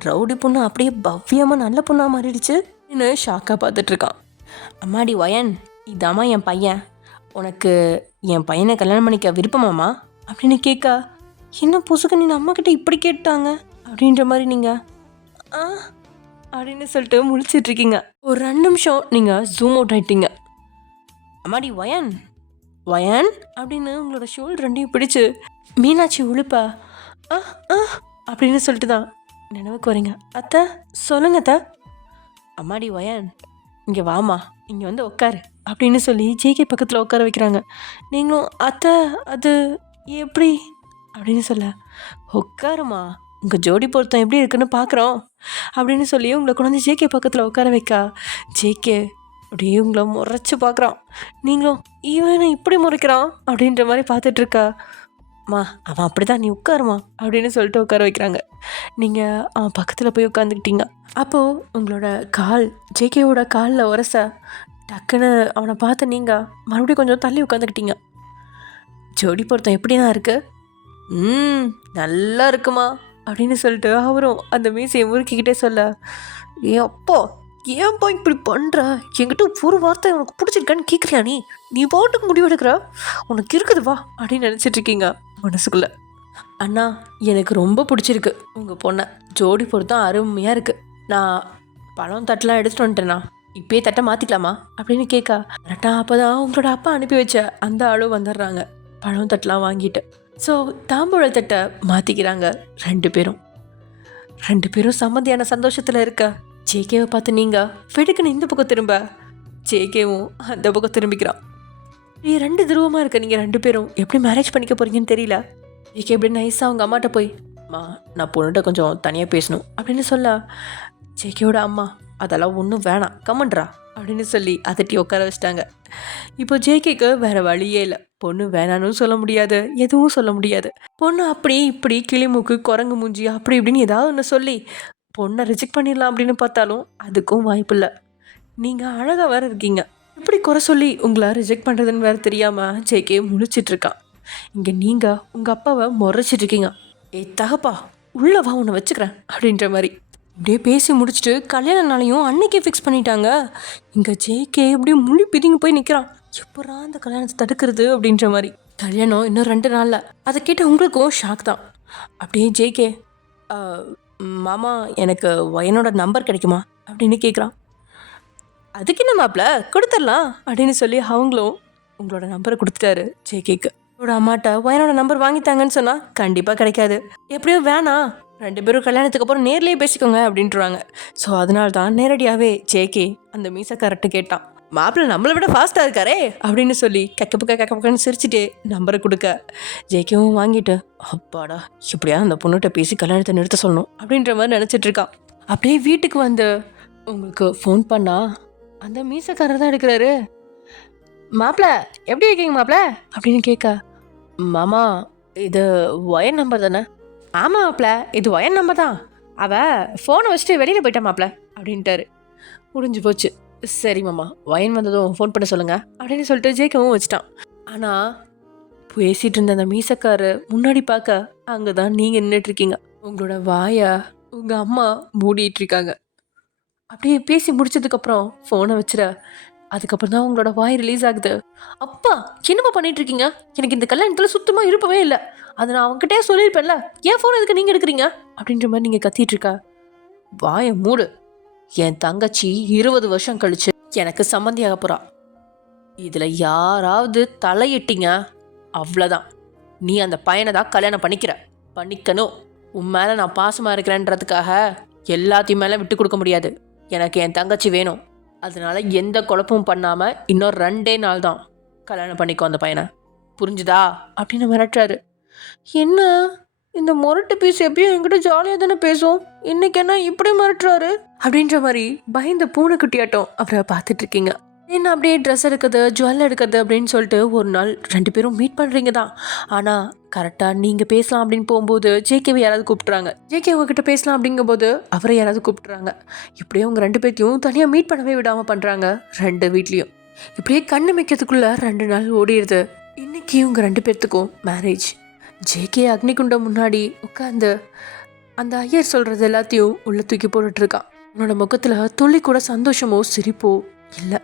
ரவுடி பொண்ணு அப்படியே பவ்யமாக நல்ல பொண்ணாக மாறிடுச்சு இன்னும் ஷாக்காக பார்த்துட்ருக்கான். அம்மாடி வயன், இதாம்மா என் பையன், உனக்கு என் பையனை கல்யாணம் பண்ணிக்க விருப்பமாம்மா அப்படின்னு கேட்க, என்ன புசுக்கு நீ அம்மாக்கிட்ட இப்படி கேட்டாங்க அப்படின்ற மாதிரி நீங்கள் ஆ அப்படின்னு சொல்லிட்டு முழிச்சிட்ருக்கீங்க. ஒரு 2 நிமிஷம் நீங்கள் ஜூம் அவுட் ஆகிட்டீங்க. அம்மாடி வயன், வயன் அப்படின்னு உங்களோட ஷோல்டர் 2ஐயும் பிடிச்சு மீனாட்சி உழுப்பா ஆ ஆ அப்படின்னு சொல்லிட்டு தான் நினைவுக்கு வரீங்க. அத்தை சொல்லுங்க அத்தை. அம்மாடி வயன், இங்கே வாமா, இங்கே வந்து உட்காரு அப்படின்னு சொல்லி ஜேகே பக்கத்தில் உட்கார வைக்கிறாங்க. நீங்களும் அத்தை அது எப்படி அப்படின்னு சொல்ல, உட்காருமா, உங்கள் ஜோடி பொருத்தம் எப்படி இருக்குன்னு பார்க்குறோம் அப்படின்னு சொல்லி உங்களை கொண்டு வந்து ஜேகே பக்கத்தில் உட்கார வைக்கா. ஜேகே அப்படியே உங்களை முறைச்சி பார்க்குறான். நீங்களும் இவனை இப்படி முறைக்கிறான் அப்படின்ற மாதிரி பார்த்துட்ருக்கா. அம்மா அவன் அப்படி தான், நீ உட்காருமா அப்படின்னு சொல்லிட்டு உட்கார வைக்கிறாங்க. நீங்கள் அவன் பக்கத்தில் போய் உட்காந்துக்கிட்டீங்க. அப்போது உங்களோட கால் ஜேகேவோட காலில் உரச டக்குன்னு அவனை பார்த்து நீங்கள் மறுபடியும் கொஞ்சம் தள்ளி உட்காந்துக்கிட்டீங்க. ஜோடி பொருத்தம் எப்படி தான் இருக்குது? நல்லா இருக்குமா அப்படின்னு சொல்லிட்டு அவரும் அந்த மீசையை முறுக்கிக்கிட்டே சொல்ல, ஏ அப்பா ஏன்பா இப்படி பண்ணுற? என்கிட்ட ஒரு வார்த்தை உனக்கு பிடிச்சிருக்கான்னு கேட்குறியா? நீ பாட்டுக்கு முடிவெடுக்கிற, உனக்கு இருக்குது வா அப்படின்னு நினச்சிட்ருக்கீங்க மனசுக்குள்ளே. அண்ணா எனக்கு ரொம்ப பிடிச்சிருக்கு உங்கள் பொண்ணை, ஜோடி பொருத்தம் அருமையாக இருக்குது. நான் பழம் தட்டெலாம் எடுத்துகிட்டு வந்துட்டேண்ணா, இப்போயே தட்டை மாற்றிக்கலாமா அப்படின்னு கேட்கா. கரெக்டாக அப்போ தான் உங்களோட அப்பா அனுப்பி வச்ச அந்த ஆளும் வந்துடுறாங்க பழம் தட்டெலாம் வாங்கிட்டு. ஸோ தாம்பூழ தட்டை மாற்றிக்கிறாங்க 2 பேரும் சம்மந்தியான சந்தோஷத்தில் இருக்க. ஜேகேவை பார்த்து நீங்கள் வெடுக்குன்னு இந்த பக்கம் திரும்ப, ஜேகேவும் அந்த பக்கம் திரும்பிக்கிறான். நீ 2 துருவமாக இருக்க, நீங்கள் 2 பேரும் எப்படி மேரேஜ் பண்ணிக்க போகிறீங்கன்னு தெரியல. ஜேகே எப்படி நைஸாக அவங்க அம்மாட்ட போய், அம்மா நான் பொண்ணுகிட்ட கொஞ்சம் தனியாக பேசணும் அப்படின்னு சொல்ல, ஜேகேவோட அம்மா அதெல்லாம் ஒன்றும் வேணாம் கம்மன்றா அப்படின்னு சொல்லி அதட்டி உட்கார வச்சிட்டாங்க. இப்போ ஜேகேக்கு வேறு வழியே இல்லை. பொண்ணு வேணான்னு சொல்ல முடியாது, எதுவும் சொல்ல முடியாது. பொண்ணு அப்படி இப்படி கிளிமூக்கு குரங்கு மூஞ்சி அப்படி இப்படின்னு ஏதாவது ஒன்று சொல்லி பொண்ணை ரிஜெக்ட் பண்ணிடலாம் அப்படின்னு பார்த்தாலும் அதுக்கும் வாய்ப்பு இல்லை. நீங்கள் அழகாக வேறு இருக்கீங்க, எப்படி குறை சொல்லி உங்களை ரிஜெக்ட் பண்ணுறதுன்னு வேறு தெரியாமல் ஜேகே முழிச்சிட்ருக்கான். இங்கே நீங்கள் உங்கள் அப்பாவை முறைச்சிட்ருக்கீங்க. ஏ தகப்பா உள்ளே வா உன்னை வச்சுக்கிறேன் அப்படின்ற மாதிரி இப்படியே பேசி முடிச்சுட்டு கல்யாண நாளையும் அன்னைக்கே ஃபிக்ஸ் பண்ணிட்டாங்க. இங்கே ஜேகே அப்படியே முழி பிதிங்கி போய் நிற்கிறான். எப்படா அந்த கல்யாணத்தை தடுக்கிறது அப்படின்ற மாதிரி. கல்யாணம் இன்னும் 2 நாளில். அதை கேட்ட உங்களுக்கும் ஷாக் தான். அப்படியே ஜேகே, மாமா எனக்கு வயனோட நம்பர் கிடைக்குமா அப்படின்னு கேட்குறான். அதுக்கு என்ன மாப்பிள்ள கொடுத்துடலாம் அப்படின்னு சொல்லி அவங்களும் உங்களோட நம்பரை கொடுத்துட்டாரு ஜேகேக்கு. உங்களோட அம்மாட்ட வயனோட நம்பர் வாங்கித்தாங்கன்னு சொன்னால் கண்டிப்பாக கிடைக்காது. எப்படியோ வேணாம், 2 பேரும் கல்யாணத்துக்கு அப்புறம் நேர்லேயே பேசிக்கோங்க அப்படின்ட்டுருவாங்க. ஸோ அதனால தான் நேரடியாகவே ஜேகே அந்த மீசக்காரர்கிட்ட கேட்டான். மாப்பிள்ளை நம்மளை விட ஃபாஸ்ட்டாக இருக்காரே அப்படின்னு சொல்லி கக்கப்பக்கன்னு சிரிச்சுட்டு நம்பரை கொடுக்க, ஜேகேவும் வாங்கிட்டு அப்பாடா இப்படியா அந்த பொண்ணுகிட்ட பேசி கல்யாணத்தை நிறுத்த சொல்லணும் அப்படின்ற மாதிரி நினச்சிட்ருக்கான். அப்படியே வீட்டுக்கு வந்து உங்களுக்கு ஃபோன் பண்ணா அந்த மீசக்காரர் தான் எடுக்கிறாரு. மாப்பிள்ளை எப்படி இருக்கீங்க மாப்பிள்ள அப்படின்னு கேட்க, மாமா இது ஒயர் நம்பர் தானே? ஆமாம் மாப்பிள்ள இது ஒயர் நம்பர் தான், அவள் ஃபோனை வச்சுட்டு வெளியில் போயிட்டா மாப்பிள்ள அப்படின்ட்டாரு. முடிஞ்சு போச்சு. சரி மாமா, ஒயன் வந்ததும் ஃபோன் பண்ண சொல்லுங்க அப்படின்னு சொல்லிட்டு ஜேகவும் வச்சிட்டான். ஆனால் பேசிகிட்டு இருந்த அந்த மீசக்காரு முன்னாடி பார்க்க அங்கே தான் நீங்கள் நின்றுட்டுருக்கீங்க. உங்களோட வாயை உங்கள் அம்மா மூடிட்டுருக்காங்க. அப்படியே பேசி முடிச்சதுக்கப்புறம் ஃபோனை வச்சுட, அதுக்கப்புறம் தான் உங்களோட வாய் ரிலீஸ் ஆகுது. அப்பா என்னம்மா பண்ணிகிட்ருக்கீங்க? எனக்கு இந்த கல்யாணத்தில் சுத்தமாக இருப்பவே இல்லை, அதை நான் அவங்ககிட்டே சொல்லியிருப்பேன்ல, ஏன் ஃபோன் எதுக்கு நீங்கள் எடுக்கிறீங்க அப்படின்ற மாதிரி நீங்கள் கத்திகிட்ருக்கா. வாயை மூடு, என் தங்கச்சி 20 வருஷம் கழிச்சு எனக்கு சம்மந்தியாக போகிறா. இதில் யாராவது தலையிட்டீங்க அவ்வளோதான், நீ அந்த பையனை தான் கல்யாணம் பண்ணிக்கணும். உன் மேலே நான் பாசமாக இருக்கிறேன்றதுக்காக எல்லாத்தையும் மேலே விட்டு கொடுக்க முடியாது. எனக்கு என் தங்கச்சி வேணும், அதனால எந்த குழப்பமும் பண்ணாமல் இன்னும் 2 நாள் தான் கல்யாணம் பண்ணிக்கோ அந்த பையனை, புரிஞ்சுதா அப்படின்னு மிரட்டுறாரு. என்ன இந்த முரட்டு பீஸ் எப்பயும் என்கிட்ட ஜாலியாக தானே பேசும், இன்னைக்கு என்ன இப்படி மிரட்டுறாரு அப்படின்ற மாதிரி பயந்த பூனைக்குட்டியாட்டம் அவரை பார்த்துட்டு இருக்கீங்க. என்ன அப்படியே ட்ரெஸ் எடுக்கிறது ஜுவல் எடுக்கிறது அப்படின்னு சொல்லிட்டு ஒரு நாள் 2 பேரும் மீட் பண்ணுறீங்க தான். ஆனால் கரெக்டாக நீங்கள் பேசலாம் அப்படின்னு போகும்போது ஜேகேவை யாராவது கூப்பிட்றாங்க. ஜேகே உங்ககிட்ட பேசலாம் அப்படிங்கும்போது அவரை யாராவது கூப்பிட்றாங்க. இப்படியே உங்கள் 2 பேர்த்தையும் தனியாக மீட் பண்ணவே விடாமல் பண்ணுறாங்க 2 வீட்லேயும். இப்படியே கண்ணு வைக்கிறதுக்குள்ளே 2 நாள் ஓடிடுது. இன்னைக்கு உங்கள் 2 பேர்த்துக்கும் மேரேஜ். ஜேகே அக்னிகுண்டம் முன்னாடி உட்காந்து அந்த ஐயர் சொல்கிறது எல்லாத்தையும் உள்ளே தூக்கி போட்டுட்ருக்கான். அவனோட முகத்தில் துளி கூட சந்தோஷமோ சிரிப்போ இல்லை.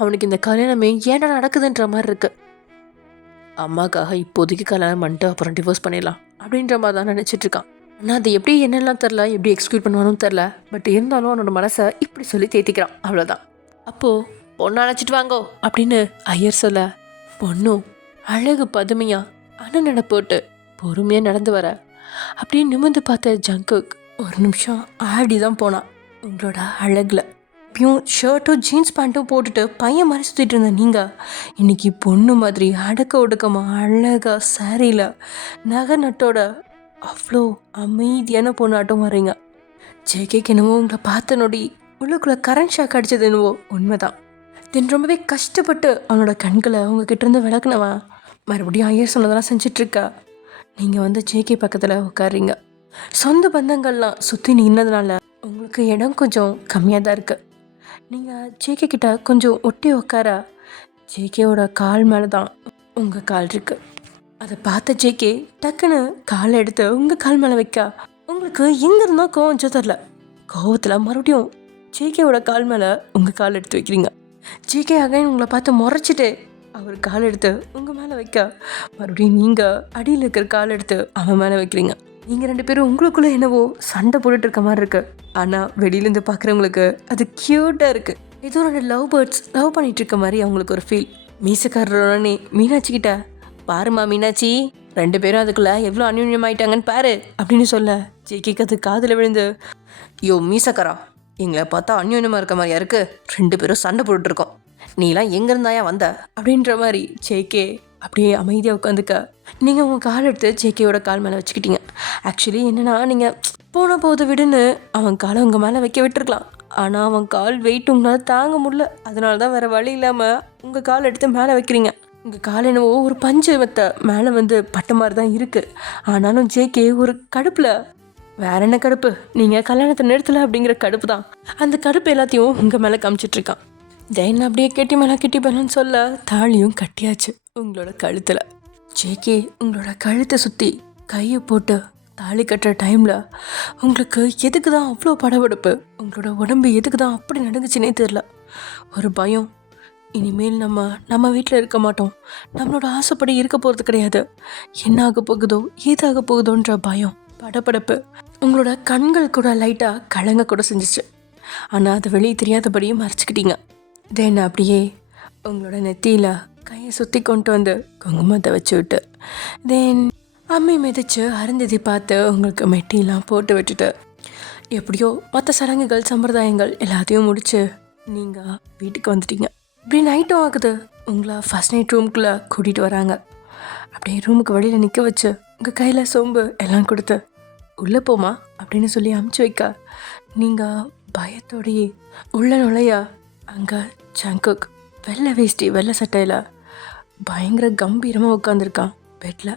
அவனுக்கு இந்த கல்யாணமே ஏன்டா நடக்குதுன்ற மாதிரி இருக்கு. அம்மாக்காக இப்போதைக்கு கல்யாணம் பண்ணிட்டு அப்புறம் டிவோர்ஸ் பண்ணிடலாம் அப்படின்ற மாதிரி தான் நினச்சிட்டு இருக்கான். ஆனால் அது எப்படி என்னெல்லாம் தெரில, எப்படி எக்ஸிக்யூட் பண்ணுவானும் தெரில. பட் இருந்தாலும் அவனோட மனசை இப்படி சொல்லி தேத்திக்கிறான், அவ்வளோதான். அப்போது பொண்ணு அழைச்சிட்டு வாங்கோ அப்படின்னு ஐயர் சொல்ல, பொண்ணும் அழகு பதுமையா அண்ணனை போட்டு பொறுமையாக நடந்து வர அப்படியே நிமிர்ந்து பார்த்த ஜங்குக் ஒரு நிமிஷம் ஆடி தான் போனான். உங்களோட அழகில் இப்பயும் ஷர்ட்டும் ஜீன்ஸ் பேண்ட்டும் போட்டுட்டு பையன் மாதிரி சுற்றிட்டு இருந்த நீங்கள் இன்னைக்கு பொண்ணு மாதிரி அடக்க ஒடுக்கமாக அழகாக சாரியில் நகை நட்டோட அவ்வளோ அமைதியான பொண்ணாட்டம் வரீங்க. ஜேகேக்கு என்னவோ உங்களை பார்த்த நொடி உள்ளுக்குள்ளே கரண்ட் ஷாக் அடித்தது என்னவோ உண்மைதான். தென் ரொம்பவே கஷ்டப்பட்டு அவனோட கண்களை உங்ககிட்ட இருந்து விளக்குனவன் மறுபடியும் ஐயர் சொன்னதெல்லாம் செஞ்சிட்ருக்கா. நீங்கள் வந்து ஜேகே பக்கத்தில் உட்காருறீங்க. சொந்த பந்தங்கள்லாம் சுற்றி நின்னதுனால உங்களுக்கு இடம் கொஞ்சம் கம்மியாக தான் இருக்குது. நீங்கள் ஜேகே கிட்ட கொஞ்சம் ஒட்டி உட்கார ஜேகேவோட கால் மேலே தான் உங்கள் கால் இருக்குது. அதை பார்த்த ஜேகே டக்குன்னு காலை எடுத்து உங்கள் கால் மேலே வைக்க உங்களுக்கு எங்கே இருந்தால் கோவம் தெரில. கோவத்தில் மறுபடியும் ஜேகேவோட கால் மேலே உங்கள் கால் எடுத்து வைக்கிறீங்க. ஜேகே அகைன் உங்களை பார்த்து முறைச்சிட்டு அவர் கால் எடுத்து உங்கள் மேலே வைக்க மறுபடியும் நீங்கள் அடியில் இருக்கிற கால் எடுத்து அவன் மேலே வைக்கிறீங்க. நீங்கள் 2 பேரும் உங்களுக்குள்ளே என்னவோ சண்டை போட்டுட்டு இருக்க மாதிரி இருக்குது. ஆனால் வெளியிலேருந்து பார்க்குறவங்களுக்கு அது க்யூட்டாக இருக்குது. ஏதோ 2 லவ் பேர்ட்ஸ் லவ் பண்ணிகிட்டு இருக்க மாதிரி அவங்களுக்கு ஒரு ஃபீல். மீசக்காரனே மீனாட்சிக்கிட்ட, பாருமா மீனாட்சி 2 பேரும் அதுக்குள்ளே எவ்வளோ அந்யுன்யமாயிட்டாங்கன்னு பாரு அப்படின்னு சொல்ல ஜேகேக்கு அது காதில் விழுந்து, யோ மீசக்காரா, எங்களை பார்த்தா அந்யுன்யமாக இருக்க மாதிரியா இருக்குது, 2 பேரும் சண்டை போட்டுட்ருக்கோம், நீலாம் எங்கேருந்தாயா வந்த அப்படின்ற மாதிரி ஜேகே அப்படியே அமைதியாக உட்காந்துக்க நீங்கள் உங்கள் கால் எடுத்து ஜேகேயோட கால் மேலே வச்சுக்கிட்டீங்க. ஆக்சுவலி என்னென்னா நீங்கள் போன போது விடுன்னு அவன் காலை உங்கள் மேலே வைக்க விட்டுருக்கலாம். ஆனால் அவன் கால் வெயிட் உங்களால் தாங்க முடியல. அதனால தான் வேறு வழி இல்லாமல் உங்கள் கால் எடுத்து மேலே வைக்கிறீங்க. உங்கள் கால் என்னவோ ஒரு பஞ்சு வத்த மேலே வந்து பட்ட மாதிரி தான் இருக்குது. ஆனாலும் ஜேகே ஒரு கடுப்பில், வேற என்ன கடுப்பு, நீங்கள் கல்யாணத்தை நிறுத்தலை அப்படிங்கிற கடுப்பு தான். அந்த கடுப்பு எல்லாத்தையும் உங்கள் மேலே காமிச்சிட்ருக்கான். தென் அப்படியே கெட்டி மேலே கெட்டி மேலேன்னு சொல்ல தாலியும் கட்டியாச்சு உங்களோட கழுத்தில். ஜேகே உங்களோட கழுத்தை சுற்றி கையை போட்டு தாலி கட்டுற டைமில் உங்களுக்கு எதுக்கு தான் அவ்வளோ படபடப்பு, உங்களோட உடம்பு எதுக்கு தான் அப்படி நடந்துச்சுன்னே தெரில. ஒரு பயம், இனிமேல் நம்ம வீட்டில் இருக்க மாட்டோம், நம்மளோட ஆசைப்படி இருக்க போகிறது கிடையாது, என்ன ஆக போகுதோ ஏதாக போகுதோன்ற பயம், படபடப்பு. உங்களோட கண்கள் கூட லைட்டாக கலங்க கூட செஞ்சிச்சு. ஆனால் அது வெளியே தெரியாதபடியும் மறைச்சிக்கிட்டீங்க. தென் அப்படியே உங்களோட நெத்தியில் கையை சுற்றி கொண்டு வந்து குங்குமத்தை வச்சு விட்டு தென் அம்மி மிதித்து அருந்ததி பார்த்து உங்களுக்கு மெட்டிலாம் போட்டு விட்டுட்டு எப்படியோ மற்ற சடங்குகள் சம்பிரதாயங்கள் எல்லாத்தையும் முடித்து நீங்கள் வீட்டுக்கு வந்துட்டீங்க. இப்படி நைட்டும் ஆகுது. உங்களை ஃபஸ்ட் நைட் ரூமுக்குள்ளே கூட்டிகிட்டு வராங்க. அப்படியே ரூமுக்கு வெளியில் நிற்க வச்சு உங்கள் கையில் சோம்பு எல்லாம் கொடுத்து உள்ளே போமா அப்படின்னு சொல்லி அமுச்சு வைக்க நீங்கள் பயத்தோடையே உள்ள நுழையா அங்கே ஜங்குக் வெள்ளை வேஷ்டி வெள்ளை சட்டையில் பயங்கர கம்பீரமாக உட்காந்துருக்கான் பெட்டில்.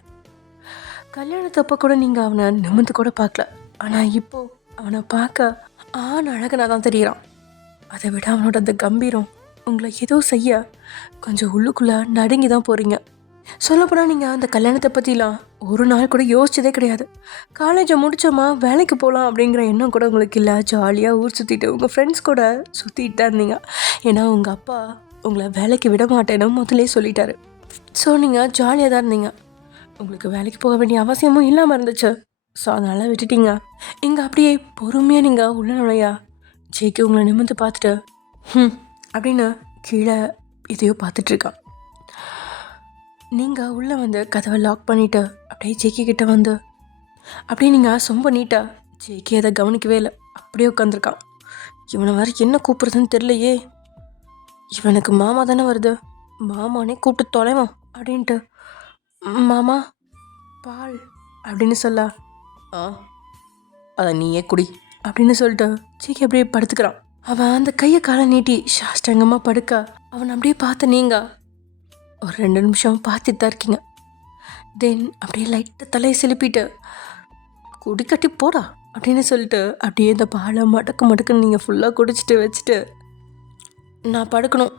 கல்யாணத்தப்போ கூட நீங்கள் அவனை நிமிர்ந்து கூட பார்க்கல. ஆனால் இப்போது அவனை பார்க்க அழகனாக தான் தெரிகிறான். அதை விட அவனோட அந்த கம்பீரம் உங்களை ஏதோ செய்ய கொஞ்சம் உள்ளுக்குள்ளே நடுங்கி தான் போகிறீங்க. சொல்லப்போனால் நீங்கள் அந்த கல்யாணத்தை பற்றிலாம் ஒரு நாள் கூட யோசிச்சதே கிடையாது. காலேஜை முடித்தோமா வேலைக்கு போகலாம் அப்படிங்கிற எண்ணம் கூட உங்களுக்கு இல்லை. ஜாலியாக ஊர் சுற்றிட்டு உங்கள் ஃப்ரெண்ட்ஸ் கூட சுற்றிட்டு தான் இருந்தீங்க. ஏன்னா உங்கள் அப்பா உங்களை வேலைக்கு விட மாட்டேன்னு முதலே சொல்லிட்டாரு. ஸோ நீங்கள் ஜாலியாக தான் இருந்தீங்க. உங்களுக்கு வேலைக்கு போக வேண்டிய அவசியமும் இல்லாமல் இருந்துச்சு. ஸோ அதனால் விட்டுட்டீங்க. இங்கே அப்படியே பொறுமையாக நீங்கள் உள்ள நுழையா ஜேகே உங்களை நிமிர்ந்து பார்த்துட்டு அப்படின்னு கீழே எதையோ பார்த்துட்ருக்கான். நீங்கள் உள்ளே வந்து கதவை லாக் பண்ணிவிட்டு அப்படியே ஜேகே கிட்டே வந்து அப்படியே நீங்கள் சொம்ப நீட்டா ஜேகே அதை கவனிக்கவே இல்லை. அப்படியே உட்காந்துருக்கான். இவனை வேறு என்ன கூப்பிட்றதுன்னு தெரிலையே, இவனுக்கு மாமா தானே வருது, மாமானே கூப்பிட்டு தொலைவான் அப்படின்ட்டு மாமா பால் அப்படின்னு சொல்ல அதை நீயே குடி அப்படின்னு சொல்லிட்டு ஜேகே அப்படியே படுத்துக்கிறான். அவன் அந்த கையை காலை நீட்டி சாஷ்டாங்கமாக படுக்க அவன் அப்படியே பார்த்த நீங்க ஒரு 2 நிமிஷம் பார்த்துட்டு தான் இருக்கீங்க. தென் அப்படியே லைட்டாக தலையை செலுப்பிட்டு குடி கட்டி போடா அப்படின்னு சொல்லிட்டு அப்படியே இந்த பாலை மடக்குன்னு நீங்கள் ஃபுல்லாக குடிச்சிட்டு வச்சுட்டு நான் படுக்கணும்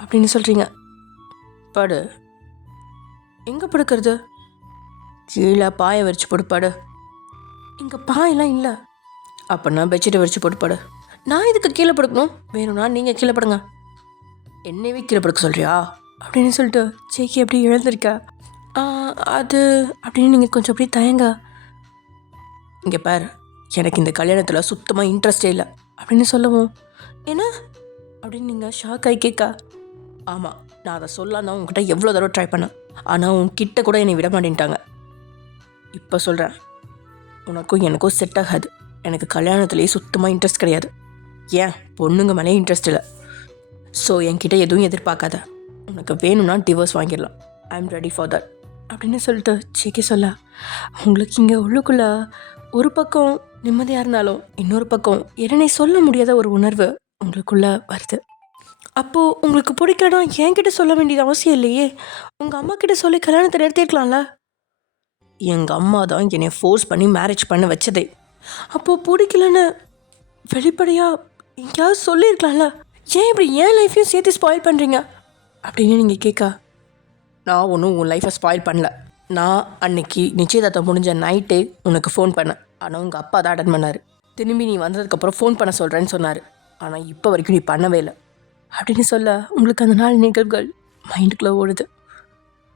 அப்படின்னு சொல்கிறீங்க. படு. எங்கே படுக்கிறது? கீழே பாயை விரிச்சு போட்டு படு. இங்கே பாயெல்லாம் இல்லை. அப்படின்னா பெட்ஷீட்டை விரிச்சு போட்டு படு. நான் இதுக்கு கீழே படுக்கணும்? வேணும்னா நீங்கள் கீழே படுங்க. என்னையே கீழே படுக்க சொல்கிறியா அப்படின்னு சொல்லிட்டு சேக்கி அப்படி எழுந்திருக்கா. அது அப்படின்னு நீங்கள் கொஞ்சம் அப்படியே தயங்க. இங்கே பார், எனக்கு இந்த கல்யாணத்தில் சுத்தமாக இன்ட்ரெஸ்டே இல்லை அப்படின்னு சொல்லவும் என்ன அப்படின்னு நீங்கள் ஷாக் ஆகி கேட்கா. ஆமாம், நான் அதை சொல்லலாம் தான் உங்ககிட்ட எவ்வளோ தடவை ட்ரை பண்ணேன். ஆனால் உன்கிட்ட கூட என்னை விட மாட்டேன்ட்டாங்க. இப்போ சொல்கிறேன், உனக்கும் எனக்கும் செட் ஆகாது. எனக்கு கல்யாணத்துலேயே சுத்தமாக இன்ட்ரெஸ்ட் கிடையாது. ஏன் பொண்ணுங்க மேலே இன்ட்ரெஸ்ட் இல்லை. ஸோ என்கிட்ட எதுவும் எதிர்பார்க்காத. உனக்கு வேணும்னா டிவோர்ஸ் வாங்கிடலாம். I am ready for that அப்படின்னு சொல்லிட்டு சேக்கி சொல்ல உங்களுக்கு இங்கே உள்ளுக்குள்ளே ஒரு பக்கம் நிம்மதியாக இருந்தாலும் இன்னொரு பக்கம் என்னை சொல்ல முடியாத ஒரு உணர்வு உங்களுக்குள்ளே வருது. அப்போது உங்களுக்கு பிடிக்கலனா என்கிட்ட சொல்ல வேண்டியது அவசியம் இல்லையே. உங்கள் அம்மா கிட்ட சொல்லி கல்யாணத்தை நிறுத்திருக்கலாம்ல. எங்கள் அம்மா தான் என்னை ஃபோர்ஸ் பண்ணி மேரேஜ் பண்ண வச்சதே. அப்போது பிடிக்கலன்னு வெளிப்படையாக எங்கேயாவது சொல்லியிருக்கலாம்ல. ஏன் இப்படி என் லைஃப்பையும் சேர்த்து ஸ்பாயில் பண்ணுறீங்க அப்படின்னு நீங்கள் கேட்கா. நான் ஒன்றும் உன் லைஃப்பை ஸ்பாயில் பண்ணல. நான் அன்னைக்கு நிச்சயதார்த்தம் முடிஞ்ச நைட்டே உனக்கு ஃபோன் பண்ணேன். ஆனால் உங்கள் அப்பா தான் அட்டன் பண்ணார். திரும்பி நீ வந்ததுக்கப்புறம் ஃபோன் பண்ண சொல்கிறேன்னு சொன்னார். ஆனால் இப்போ வரைக்கும் நீ பண்ணவே இல்லை அப்படின்னு சொல்ல உங்களுக்கு அந்த நாள் நிகழ்வுகள் மைண்டுக்குள்ளே ஓடுது.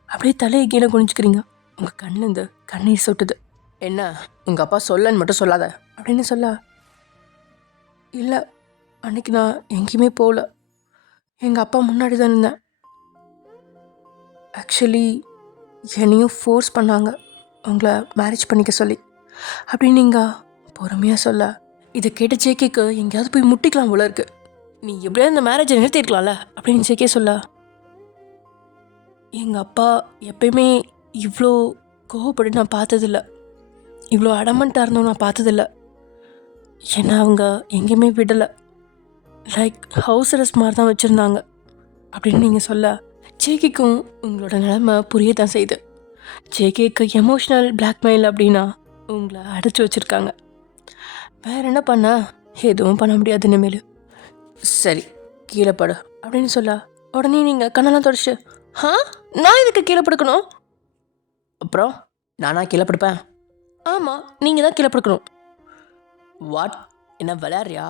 அப்படியே தலையை கீழே குனிஞ்சுக்கிறீங்க. உங்கள் கண்ணிலேருந்து கண்ணீர் சொட்டுது. என்ன உங்கள் அப்பா சொல்லன்னு மட்டும் சொல்லாத அப்படின்னு சொல்ல, இல்லை அன்றைக்கி நான் எங்கேயுமே போகல. எங்கள் அப்பா முன்னாடி தான் இருந்தேன். ஆக்சுவலி என்னையும் ஃபோர்ஸ் பண்ணாங்க உங்களை மேரேஜ் பண்ணிக்க சொல்லி அப்படின்னு நீங்கள் பொறுமையாக சொல்ல, இதை கேட்ட ஜேகேக்கு எங்கேயாவது போய் முட்டிக்கலாம் போல இருக்கு. நீ எப்படியாவது இந்த மேரேஜை நிறுத்திருக்கலாம்ல அப்படின்னு ஜேகே சொல்ல, எங்கள் அப்பா எப்பயுமே இவ்வளோ கோவப்பட்டு நான் பார்த்ததில்ல. இவ்வளோ அடமெண்ட்டாக இருந்தோம் நான் பார்த்ததில்ல. ஏன்னா அவங்க எங்கேயுமே விடலை. லைக் ஹவுஸ் அரெஸ்ட் மாதிரி தான் வச்சுருந்தாங்க அப்படின்னு நீங்கள் சொல்ல, ஜேகேக்கும் உங்களோட நிலைமை புரிய தான் செய்யுது. ஜேகேக்கு எமோஷ்னல் பிளாக்மெயில் அப்படின்னா உங்களை அடைச்சி வச்சுருக்காங்க. வேறு என்ன பண்ண? எதுவும் பண்ண முடியாது இனிமேல். சரி கீழே படு அப்படின்னு சொல்ல உடனே நீங்கள் கண்ணெல்லாம் தொடச்சு, நான் இதுக்கு கீழே படுக்கணும்? அப்புறம் நானா கீழே படுப்பேன்? ஆமாம், நீங்கள் தான் கீழே படுக்கணும். வாட், என்ன விளையாடுறியா?